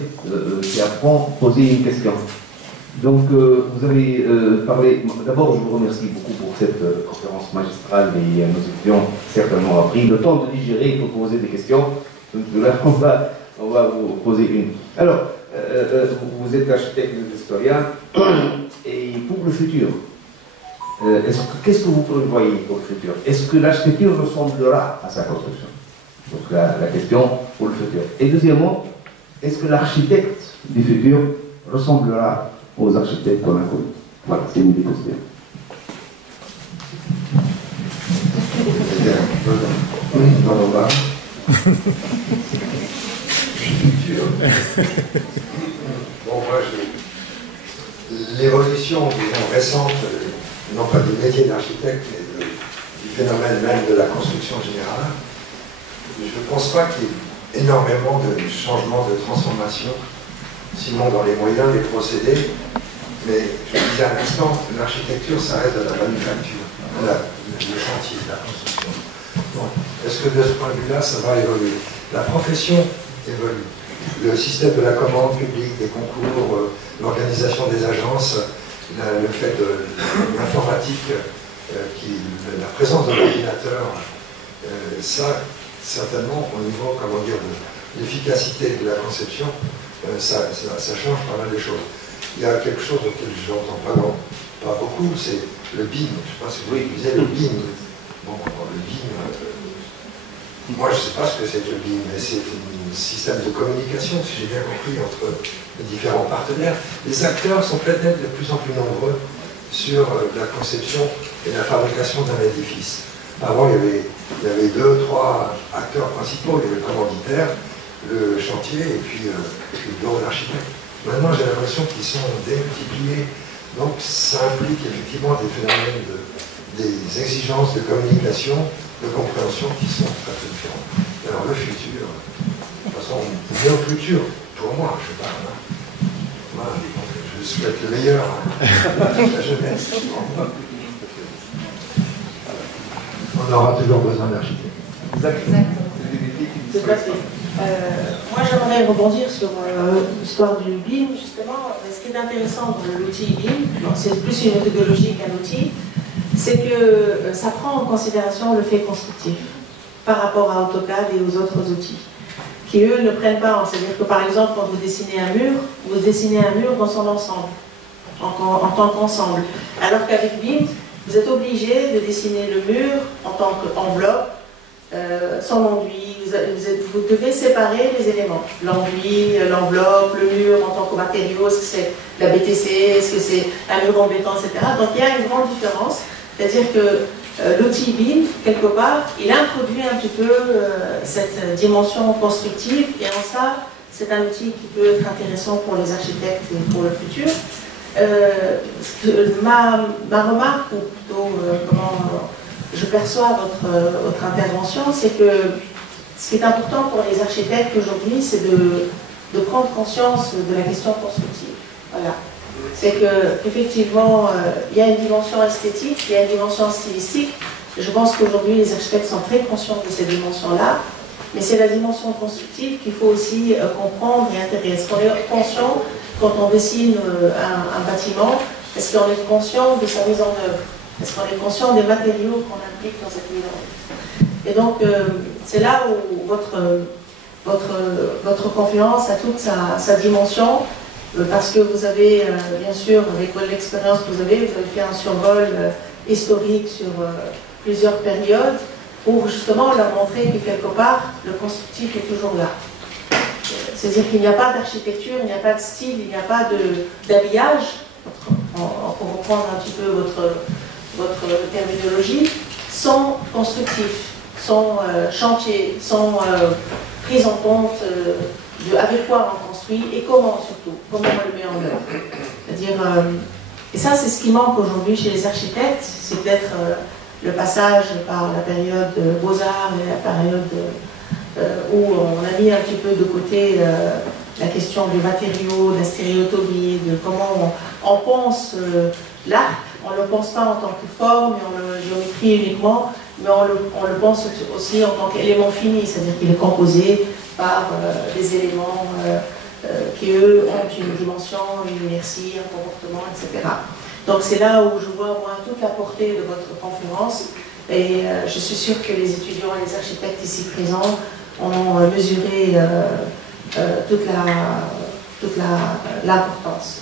qui apprend, poser une question. Donc, vous avez parlé. D'abord, je vous remercie beaucoup pour cette conférence magistrale et nos étudiants certainement appris le temps de digérer pour poser des questions. Donc là, on va vous poser une. Alors, vous êtes architecte et historien, et pour le futur, qu'est-ce que vous prévoyez pour le futur? Est-ce que l'architecture ressemblera à sa construction? Donc la question pour le futur. Et deuxièmement, est-ce que l'architecte du futur ressemblera aux architectes qu'on a connus? Voilà, c'est une des questions. Bon, moi, l'évolution, disons, récente, non pas du métier d'architecte, mais du phénomène même de la construction générale, je ne pense pas qu'il y ait énormément de changements, de transformations, sinon dans les moyens, les procédés. Mais je disais à l'instant, l'architecture, ça reste de la manufacture, le chantier, la construction. Bon. Est-ce que de ce point de vue-là, ça va évoluer? La profession évolue. Le système de la commande publique, des concours, l'organisation des agences, le fait de l'informatique, la présence de l'ordinateur, ça, certainement, au niveau, comment dire, de l'efficacité de la conception, ça change pas mal de choses. Il y a quelque chose auquel je n'entends pas beaucoup, c'est le BIM. Je ne sais pas si vous utilisez le BIM. Bon, le BIM, moi je ne sais pas ce que c'est que le BIM, mais c'est un système de communication, si j'ai bien compris, entre les différents partenaires. Les acteurs sont peut-être de plus en plus nombreux sur la conception et la fabrication d'un édifice. Avant, il y avait 2, 3 acteurs principaux. Il y avait le commanditaire, le chantier et puis le bureau d'architecte. Maintenant, j'ai l'impression qu'ils sont démultipliés. Donc, ça implique effectivement des phénomènes, des exigences de communication, de compréhension qui sont très différentes. Alors, le futur, de toute façon, on est au futur, pour moi, je parle. Moi, je souhaite le meilleur à la jeunesse. On aura toujours besoin d'architectes. Exactement. Tout à fait. Moi, j'aimerais rebondir sur l'histoire du BIM, justement. Ce qui est intéressant dans l'outil BIM, c'est plus une méthodologie qu'un outil, c'est que ça prend en considération le fait constructif par rapport à AutoCAD et aux autres outils, qui eux ne prennent pas. C'est-à-dire que par exemple, quand vous dessinez un mur, vous dessinez un mur dans son ensemble, en tant qu'ensemble. Alors qu'avec BIM, vous êtes obligé de dessiner le mur en tant qu'enveloppe, son enduit, vous devez séparer les éléments. L'enduit, l'enveloppe, le mur en tant que matériau, est-ce que c'est la BTC, est-ce que c'est un mur en béton, etc. Donc il y a une grande différence, c'est-à-dire que l'outil BIM, quelque part, il introduit un petit peu cette dimension constructive, et en ça, c'est un outil qui peut être intéressant pour les architectes et pour le futur. Ma remarque, ou plutôt comment je perçois votre intervention, c'est que ce qui est important pour les architectes aujourd'hui, c'est de prendre conscience de la question constructive. Voilà. C'est qu'effectivement, il y a une dimension esthétique, il y a une dimension stylistique. Je pense qu'aujourd'hui, les architectes sont très conscients de ces dimensions-là, mais c'est la dimension constructive qu'il faut aussi comprendre et intégrer. Est-ce qu'on est conscient, quand on dessine un bâtiment, est-ce qu'on est conscient de sa mise en œuvre? Est-ce qu'on est conscient des matériaux qu'on implique dans cette mise en œuvre? Et donc, c'est là où votre conférence a toute sa dimension, parce que vous avez, bien sûr, avec l'expérience que vous avez fait un survol historique sur plusieurs périodes, pour justement leur montrer que quelque part, le constructif est toujours là. C'est-à-dire qu'il n'y a pas d'architecture, il n'y a pas de style, il n'y a pas d'habillage, pour reprendre un petit peu votre terminologie, sont constructifs, sont chantiers, sont pris en compte avec quoi on construit et comment surtout, comment on le met en œuvre. C'est-à-dire, et ça c'est ce qui manque aujourd'hui chez les architectes, c'est peut-être le passage par la période Beaux-Arts et la période où on a mis un petit peu de côté la question des matériaux, de la stéréotomie, de comment on pense l'arc. On ne le pense pas en tant que forme et en géométrie uniquement, mais on le pense aussi en tant qu'élément fini, c'est-à-dire qu'il est composé par des éléments qui, eux, ont une dimension, une inertie, un comportement, etc. Donc c'est là où je vois, moi, toute la portée de votre conférence, et je suis sûre que les étudiants et les architectes ici présents ont mesuré toute l'importance.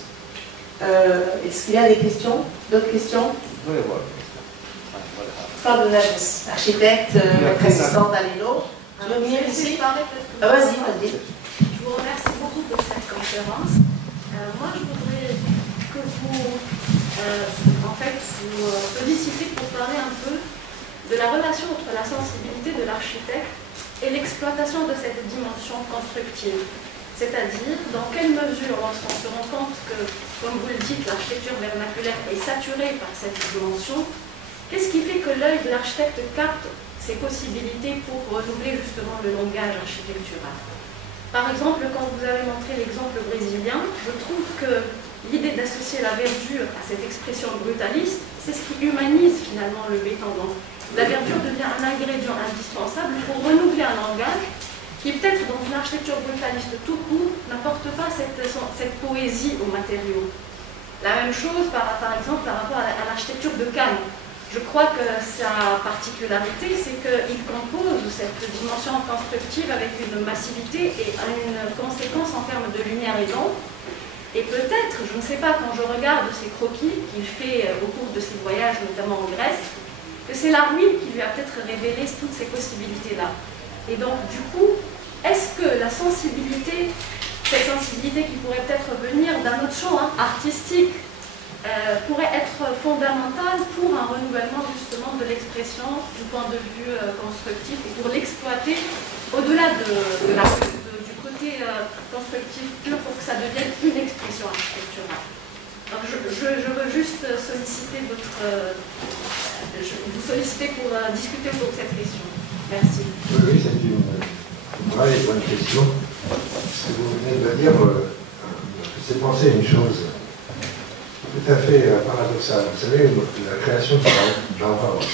Est-ce qu'il y a des questions? D'autres questions? Oui, voilà. Fable Nages, architecte, assistante à l'ENO. Tu veux venir ici? Vas-y. Je vous remercie beaucoup pour cette conférence. Moi, je voudrais que vous sollicitez pour parler un peu de la relation entre la sensibilité de l'architecte et l'exploitation de cette dimension constructive. C'est-à-dire, dans quelle mesure, lorsqu'on se rend compte que, comme vous le dites, l'architecture vernaculaire est saturée par cette dimension, qu'est-ce qui fait que l'œil de l'architecte capte ces possibilités pour renouveler justement le langage architectural? Par exemple, quand vous avez montré l'exemple brésilien, je trouve que l'idée d'associer la verdure à cette expression brutaliste, c'est ce qui humanise finalement le béton. Donc, La verdure devient un ingrédient indispensable pour renouveler un langage qui, peut-être dans une architecture brutaliste tout court, n'apporte pas cette poésie aux matériaux. La même chose, par exemple, par rapport à l'architecture de Cannes. Je crois que sa particularité, c'est qu'il compose cette dimension constructive avec une massivité et une conséquence en termes de lumière et d'ombre. Et peut-être, je ne sais pas, quand je regarde ces croquis qu'il fait au cours de ses voyages, notamment en Grèce, que c'est la ruine qui lui a peut-être révélé toutes ces possibilités-là. Et donc, du coup, est-ce que la sensibilité, cette sensibilité qui pourrait peut-être venir d'un autre champ artistique, pourrait être fondamentale pour un renouvellement justement de l'expression du point de vue constructif et pour l'exploiter au-delà du côté constructif pur pour que ça devienne une expression architecturale. Alors je veux juste solliciter vous solliciter pour discuter autour de cette question. Merci. Oui, c'est une vraie et bonne question. Ce que vous venez de me dire, c'est penser à une chose tout à fait paradoxale. Vous savez, la création du Bauhaus,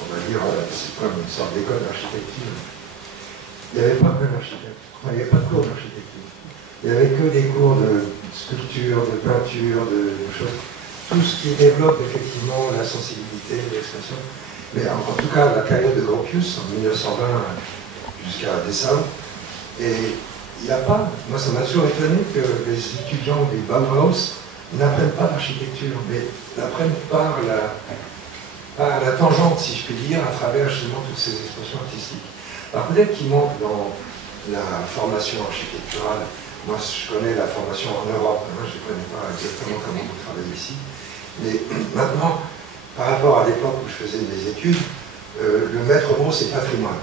on va dire, c'est comme une sorte d'école d'architecture. Il n'y avait pas que l'architecture, il n'y avait pas de cours d'architecture. Il n'y avait que des cours de sculpture, de peinture, de choses. Tout ce qui développe effectivement la sensibilité, l'expression. Mais en tout cas, la période de Gropius, en 1920 jusqu'à décembre, et il n'y a pas, moi ça m'a toujours étonné que les étudiants du Bauhaus n'apprennent pas l'architecture, mais l'apprennent par la tangente, si je puis dire, à travers justement toutes ces expressions artistiques. Alors peut-être qu'il manque dans la formation architecturale. Moi, je connais la formation en Europe, hein, je ne connais pas exactement comment vous travaillez ici, mais maintenant, par rapport à l'époque où je faisais mes études, le maître mot c'est patrimoine.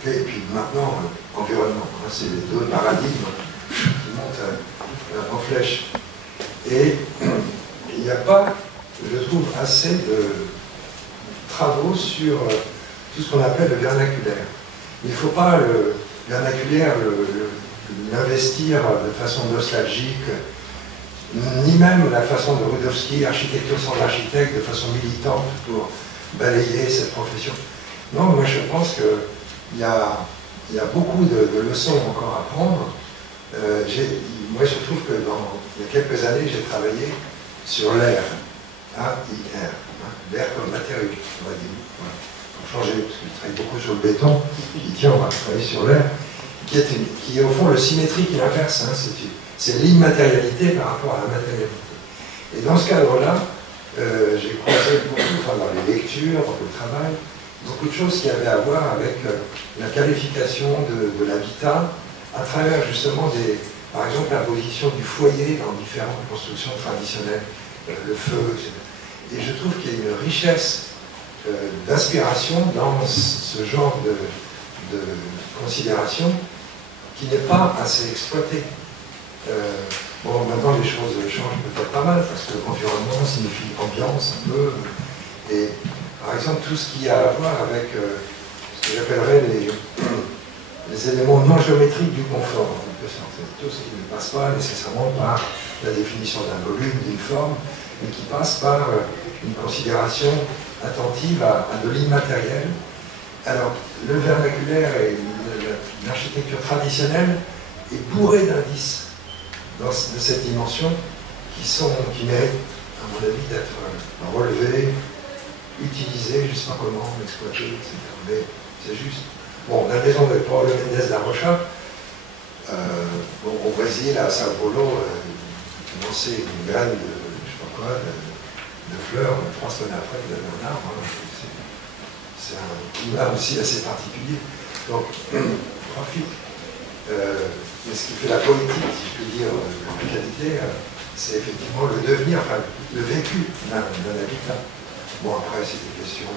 Okay, et puis maintenant, environnement, hein, c'est les deux paradigmes qui montent en flèche. Et il n'y a pas, je trouve, assez de travaux sur tout ce qu'on appelle le vernaculaire. Il ne faut pas le vernaculaire l'investir de façon nostalgique, ni même la façon de Rudowski, architecture sans architecte, de façon militante pour balayer cette profession. Non, moi je pense qu'il y a beaucoup de leçons encore à prendre. Moi je trouve que il y a quelques années, j'ai travaillé sur l'air, A-I-R, l'air comme matériau, on va dire. Voilà. Pour changer, parce que je travaille beaucoup sur le béton, je dis tiens, on va travailler sur l'air, qui est au fond le symétrique et l'inverse, hein, c'est l'immatérialité par rapport à la matérialité. Et dans ce cadre-là, j'ai croisé beaucoup, dans les lectures, dans le travail, beaucoup de choses qui avaient à voir avec la qualification de l'habitat à travers justement par exemple la position du foyer dans différentes constructions traditionnelles, le feu, etc. Et je trouve qu'il y a une richesse d'inspiration dans ce genre de considération qui n'est pas assez exploité. Bon, maintenant les choses changent peut-être pas mal, parce que environnement signifie ambiance un peu. Et par exemple, tout ce qui a à voir avec ce que j'appellerais les éléments non géométriques du confort, en quelque sorte. Tout ce qui ne passe pas nécessairement par la définition d'un volume, d'une forme, mais qui passe par une considération attentive à de l'immatériel. Alors, le vernaculaire et l'architecture traditionnelle est bourrée d'indices de cette dimension qui méritent, à mon avis, d'être relevés, utilisés, je ne sais pas comment, exploités, etc. Mais c'est juste. Bon, la maison de Paulo Mendes da Rocha, au Brésil, à Sao Paulo, lancé une graine de, je sais pas quoi, de fleurs, 3 semaines après, vous avez un arbre. Hein. C'est un climat aussi assez particulier. Donc, profite. Mais ce qui fait la politique, si je peux dire, de la qualité, c'est effectivement le devenir, enfin, le vécu d'un habitat. Bon, après, c'est des questions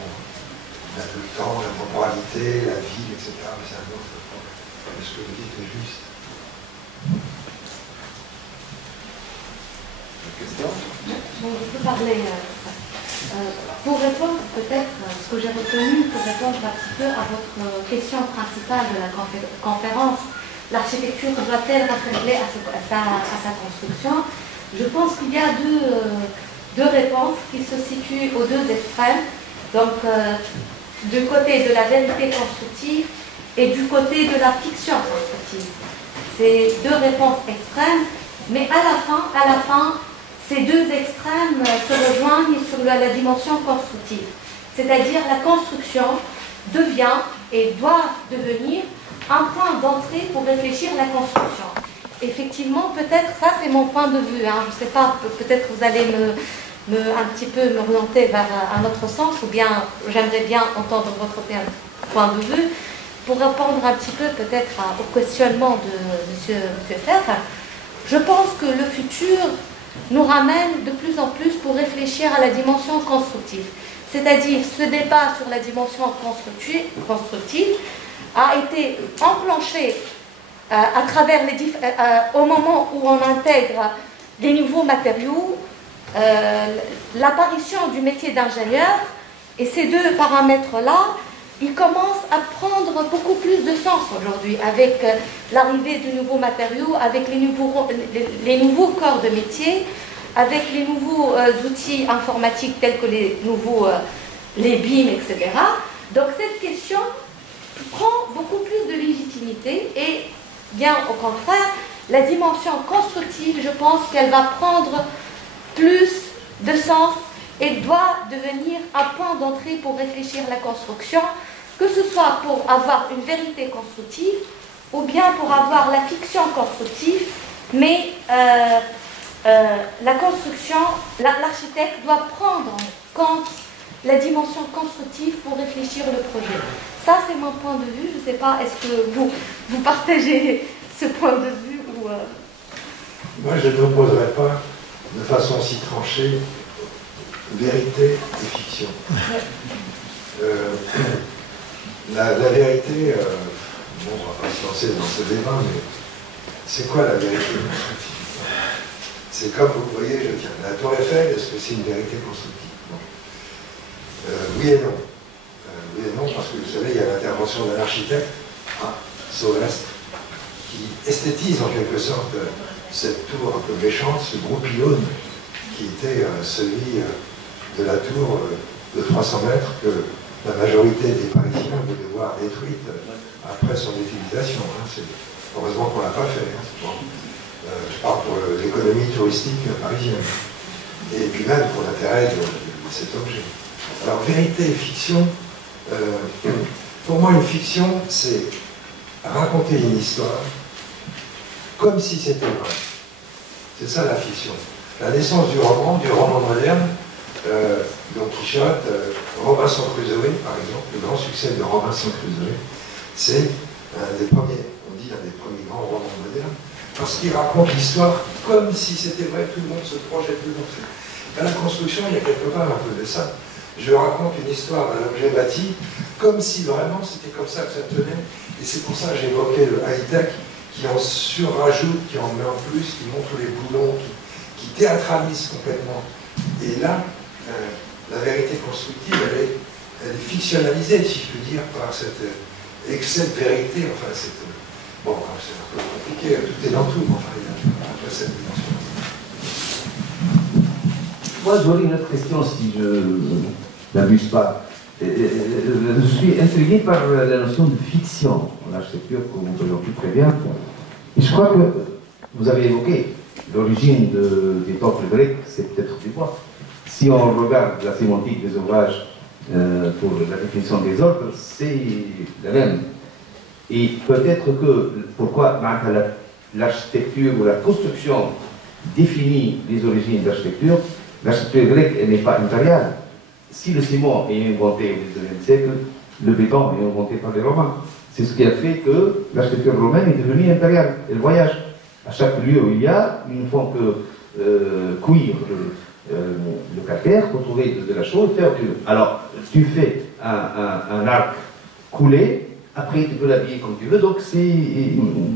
le temps, la temporalité, la vie, etc. Mais c'est un autre problème. Mais ce que vous dites est juste. Une question ? Je peux parler. Pour répondre, peut-être, ce que j'ai retenu, pour répondre un petit peu à votre question principale de la conférence, l'architecture doit-elle rassembler à sa construction? Je pense qu'il y a deux réponses qui se situent aux deux extrêmes. Donc, du côté de la vérité constructive et du côté de la fiction constructive. C'est deux réponses extrêmes, mais à la fin, ces deux extrêmes se rejoignent sur la dimension constructive. C'est-à-dire la construction devient et doit devenir un point d'entrée pour réfléchir à la construction. Effectivement, peut-être, ça c'est mon point de vue, hein, je ne sais pas, peut-être vous allez un petit peu m'orienter vers un autre sens, ou bien j'aimerais bien entendre votre point de vue, pour répondre un petit peu peut-être au questionnement de M. Ferre. Je pense que le futur nous ramène de plus en plus pour réfléchir à la dimension constructive. C'est-à-dire, ce débat sur la dimension constructive a été enclenché à travers au moment où on intègre les nouveaux matériaux, l'apparition du métier d'ingénieur, et ces deux paramètres-là, ils commencent à prendre beaucoup plus de sens aujourd'hui, avec l'arrivée de nouveaux matériaux, avec les nouveaux corps de métier, avec les nouveaux outils informatiques tels que les BIM, etc. Donc cette question prend beaucoup plus de légitimité et, bien au contraire, la dimension constructive, je pense qu'elle va prendre plus de sens et doit devenir un point d'entrée pour réfléchir à la construction, que ce soit pour avoir une vérité constructive ou bien pour avoir la fiction constructive, mais la construction, l'architecte doit prendre en compte la dimension constructive pour réfléchir le projet. Ça, c'est mon point de vue. Je ne sais pas, est-ce que vous partagez ce point de vue ou Moi, je n'opposerai pas de façon si tranchée vérité et fiction. La vérité, bon, on ne va pas se lancer dans ce débat, mais c'est quoi la vérité constructive? C'est comme, vous voyez, je tiens, la Tour Eiffel, est-ce que c'est une vérité constructive? Bon. Oui et non. Oui et non, parce que vous savez, il y a l'intervention d'un architecte, Sauvestre, qui esthétise en quelque sorte cette tour un peu méchante, ce gros pylône qui était celui de la tour de 300 mètres que la majorité des Parisiens voulaient voir détruite après son utilisation. Heureusement qu'on ne l'a pas fait. Bon. Je parle pour l'économie touristique parisienne. Et puis même pour l'intérêt de cet objet. Alors, vérité et fiction, pour moi, une fiction, c'est raconter une histoire comme si c'était vrai. C'est ça la fiction. La naissance du roman moderne, Don Quichotte, Robinson Crusoe, par exemple, le grand succès de Robinson Crusoe, c'est un des premiers, on dit un des premiers grands romans modernes, parce qu'il raconte l'histoire comme si c'était vrai, tout le monde se projette, tout le monde se... Dans la construction, il y a quelque part un peu de ça. Je raconte une histoire d'un objet bâti comme si vraiment c'était comme ça que ça tenait. Et c'est pour ça que j'ai évoqué le high-tech qui en surrajoute, qui en met en plus, qui montre les boulons, qui théâtralise complètement. Et là, la vérité constructive, elle est fictionnalisée, si je peux dire, par cet excès de vérité. Enfin, bon, c'est un peu compliqué, tout est dans tout, enfin, il y a après cette dimension. Moi, j'aurais une autre question, si je n'abuse pas. Je suis intrigué par la notion de fiction en architecture, que vous présentez très bien. Et je crois que vous avez évoqué l'origine des temples grecs, c'est peut-être du bois. Si on regarde la sémantique des ouvrages pour la définition des ordres, c'est la même. Et peut-être que, pourquoi l'architecture ou la construction définit les origines de l'architecture, l'architecture grecque n'est pas impériale. Si le ciment est inventé au XIXe siècle, le béton est inventé par les Romains. C'est ce qui a fait que l'architecture romaine est devenue impériale. Elle voyage. À chaque lieu où il y a, ils ne font que cuire le calcaire pour trouver de la chaux et faire du... Alors, tu fais un arc coulé, après tu peux l'habiller comme tu veux, donc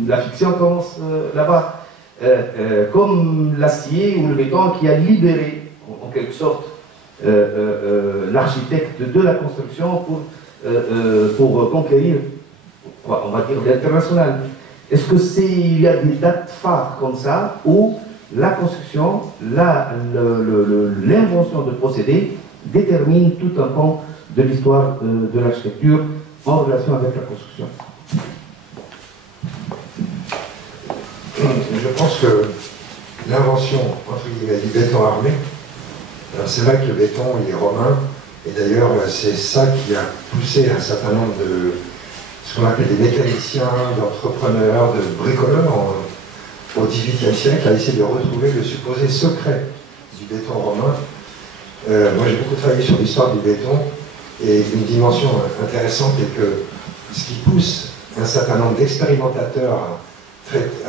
la fiction commence là-bas. Comme l'acier ou le béton qui a libéré, en quelque sorte, l'architecte de la construction pour conquérir, on va dire, l'international. Est-ce que il y a des dates phares comme ça où la construction, l'invention de procédés détermine tout un pan de l'histoire de l'architecture en relation avec la construction. Je pense que l'invention, entre guillemets, du béton armé, c'est vrai que le béton, il est romain, et d'ailleurs, c'est ça qui a poussé un certain nombre de, ce qu'on appelle des mécaniciens, d'entrepreneurs, de bricoleurs au XVIIIe siècle, à essayer de retrouver le supposé secret du béton romain. Moi, j'ai beaucoup travaillé sur l'histoire du béton, et une dimension intéressante est que ce qui pousse un certain nombre d'expérimentateurs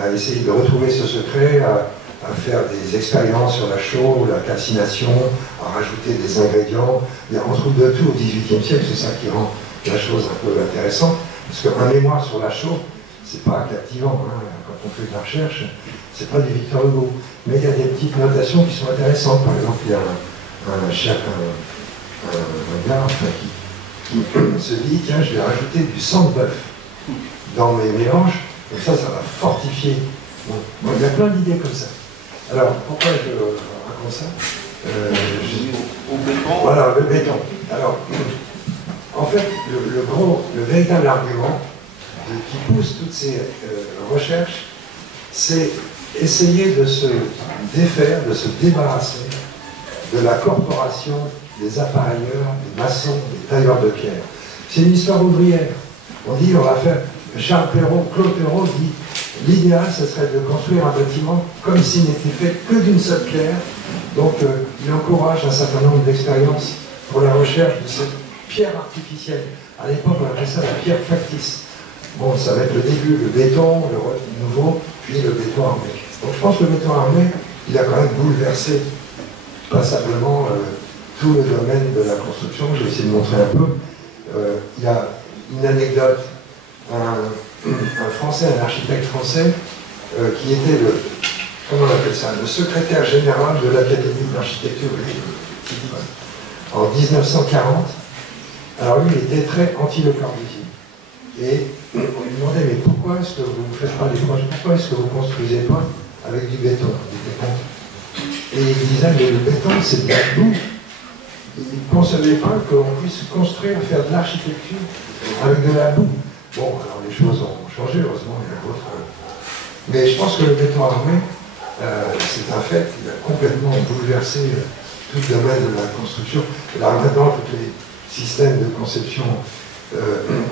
à essayer de retrouver ce secret, à faire des expériences sur la chaux, la calcination, à rajouter des ingrédients. On trouve de tout au XVIIIe siècle, c'est ça qui rend la chose un peu intéressante. Parce qu'un mémoire sur la chaux, c'est pas captivant, hein. Quand on fait de la recherche, c'est pas du Victor Hugo. Mais il y a des petites notations qui sont intéressantes. Par exemple, il y a un gars qui se dit, tiens, je vais rajouter du sang de bœuf dans mes mélanges, et ça va fortifier. Bon, il y a plein d'idées comme ça. Alors, pourquoi je raconte ça Au béton. Voilà, le béton. Alors, en fait, le véritable argument qui pousse toutes ces recherches, c'est essayer de se défaire, de se débarrasser de la corporation des appareilleurs, des maçons, des tailleurs de pierre. C'est une histoire ouvrière. On dit, on va faire... Charles Perrault, Claude Perrault dit, l'idéal, ce serait de construire un bâtiment comme s'il n'était fait que d'une seule pierre. Donc, il encourage un certain nombre d'expériences pour la recherche de cette pierre artificielle. À l'époque, on appelait ça la pierre factice. Bon, ça va être le début, le béton, le nouveau, puis le béton armé. Donc, je pense que le béton armé, il a quand même bouleversé passablement tout le domaine de la construction. Je vais essayer de montrer un peu. Il y a une anecdote. Un Français, un architecte français, qui était comment on appelle ça, le secrétaire général de l'Académie d'architecture en 1940. Alors lui, il était très anti-Le Corbusier. Et on lui demandait, mais pourquoi est-ce que vous ne faites pas des projets, pourquoi est-ce que vous ne construisez pas avec du béton? Et il disait, mais le béton, c'est de la boue. Il ne concevait pas qu'on puisse construire, faire de l'architecture avec de la boue. Bon, alors les choses ont changé, heureusement, il y a d'autres. Mais je pense que le béton armé, c'est un fait, il a complètement bouleversé tout le domaine de la construction. Alors maintenant, tous les systèmes de conception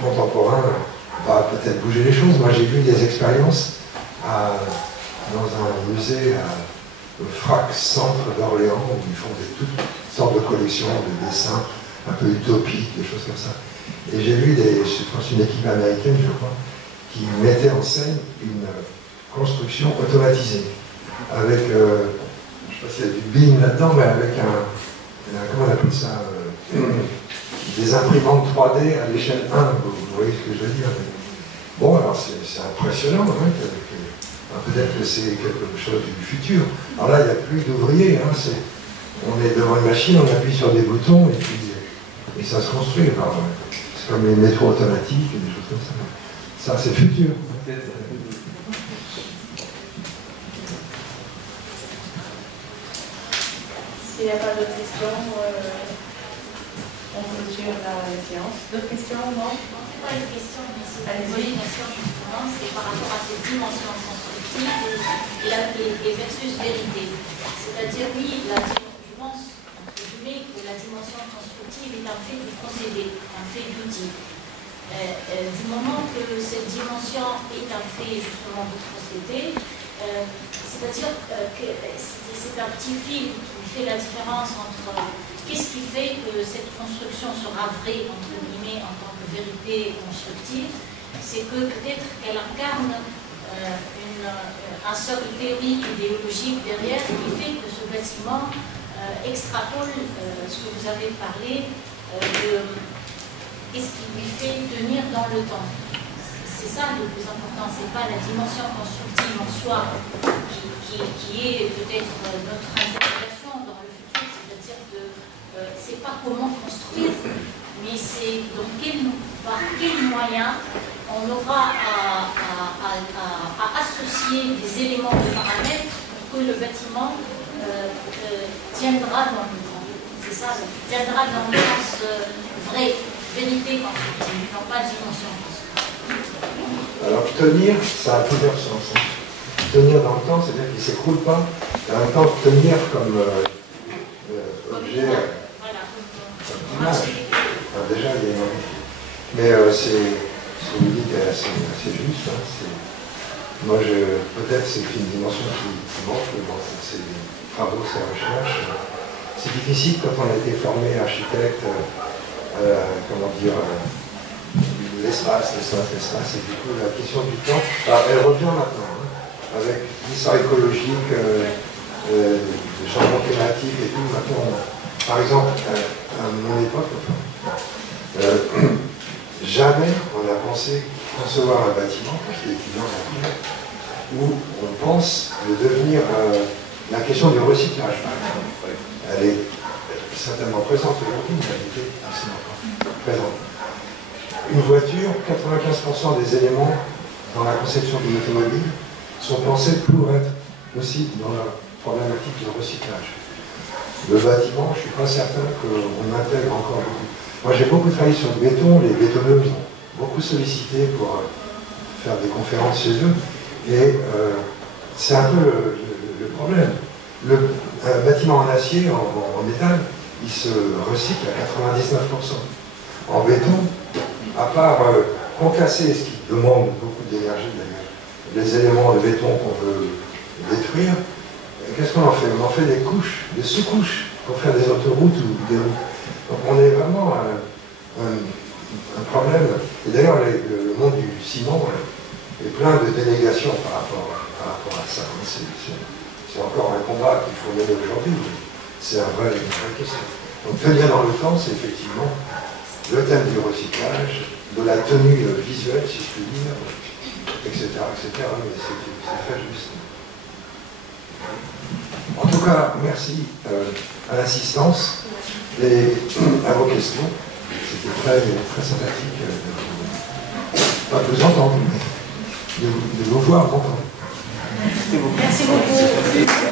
contemporains va peut-être bouger les choses. Moi, j'ai vu des expériences dans un musée au FRAC Centre d'Orléans, où ils font toutes sortes de collections de dessins un peu utopiques, des choses comme ça. Et j'ai vu je pense une équipe américaine, je crois, qui mettait en scène une construction automatisée. Avec, je ne sais pas s'il y a du BIM là-dedans, mais avec comment on appelle ça, des imprimantes 3D à l'échelle 1, vous voyez ce que je veux dire. Bon, alors c'est impressionnant, hein, peut-être que c'est quelque chose du futur. Alors là, il n'y a plus d'ouvriers, hein, on est devant une machine, on appuie sur des boutons, et ça se construit. Alors, c'est comme les métros automatiques et des choses comme ça. Ça, c'est le futur. S'il n'y a pas d'autres questions, on clôture la séance. D'autres questions, non? C'est pas une question, mais c'est une question justement, c'est par rapport à cette dimension constructive et versus vérité. C'est-à-dire, oui, je pense, entre guillemets, que la dimension constructive est un fait du procédé, un fait d'outil. Du moment que cette dimension est un fait justement de procédé, c'est-à-dire que c'est un petit fil qui fait la différence entre qu'est-ce qui fait que cette construction sera vraie, entre guillemets, en tant que vérité constructive, c'est que peut-être qu'elle incarne un socle théorique, idéologique derrière qui fait que ce bâtiment extrapole ce que vous avez parlé de qu'est-ce qui lui fait tenir dans le temps. C'est ça le plus important, c'est pas la dimension constructive en soi qui est peut-être notre interrogation dans le futur, c'est-à-dire que c'est pas comment construire, mais c'est par quel moyen on aura à associer des éléments de paramètres pour que le bâtiment tiendra dans le temps. c'est ça, viendra dans le sens vrai, vérité constructive, non pas dimension constructive. Alors tenir, ça a plusieurs sens. Hein. Tenir dans le temps, c'est-à-dire qu'il ne s'écroule pas, et en même temps tenir comme objet, comme image. Alors, déjà, il y a une... Mais ce que vous dites est assez juste. Hein. Moi, peut-être c'est une dimension qui manque dans ces travaux, ces recherches. C'est difficile quand on a été formé architecte, comment dire, l'espace, et du coup la question du temps, elle revient maintenant, hein, avec l'histoire écologique, le changement climatique et tout. Maintenant, par exemple, à mon époque, jamais on a pensé concevoir un bâtiment, quand j'étais étudiant, où on pense de devenir la question du recyclage. Elle est certainement présente aujourd'hui, mais elle était assez présente. Une voiture, 95% des éléments dans la conception d'une automobile sont pensés pour être aussi dans la problématique du recyclage. Le bâtiment, je ne suis pas certain qu'on intègre encore beaucoup. Moi, j'ai beaucoup travaillé sur le béton, les bétonneuses ont beaucoup sollicité pour faire des conférences chez eux, et c'est un peu le problème. Un bâtiment en acier, en métal, il se recycle à 99%. En béton, à part concasser, ce qui demande beaucoup d'énergie d'ailleurs, les éléments de béton qu'on veut détruire, qu'est-ce qu'on en fait? On en fait des couches, des sous-couches pour faire des autoroutes ou des routes. Donc on est vraiment un problème. Et d'ailleurs, le monde du ciment est plein de dénégations par rapport à ça. C'est encore un combat qu'il faut mener aujourd'hui. C'est une vraie question. Donc tenir dans le temps, c'est effectivement le thème du recyclage, de la tenue visuelle, si je puis dire, etc. Mais c'est très juste. En tout cas, merci à l'assistance et à vos questions. C'était très, très sympathique pas de vous entendre, mais de vous voir m'entendre. Merci beaucoup.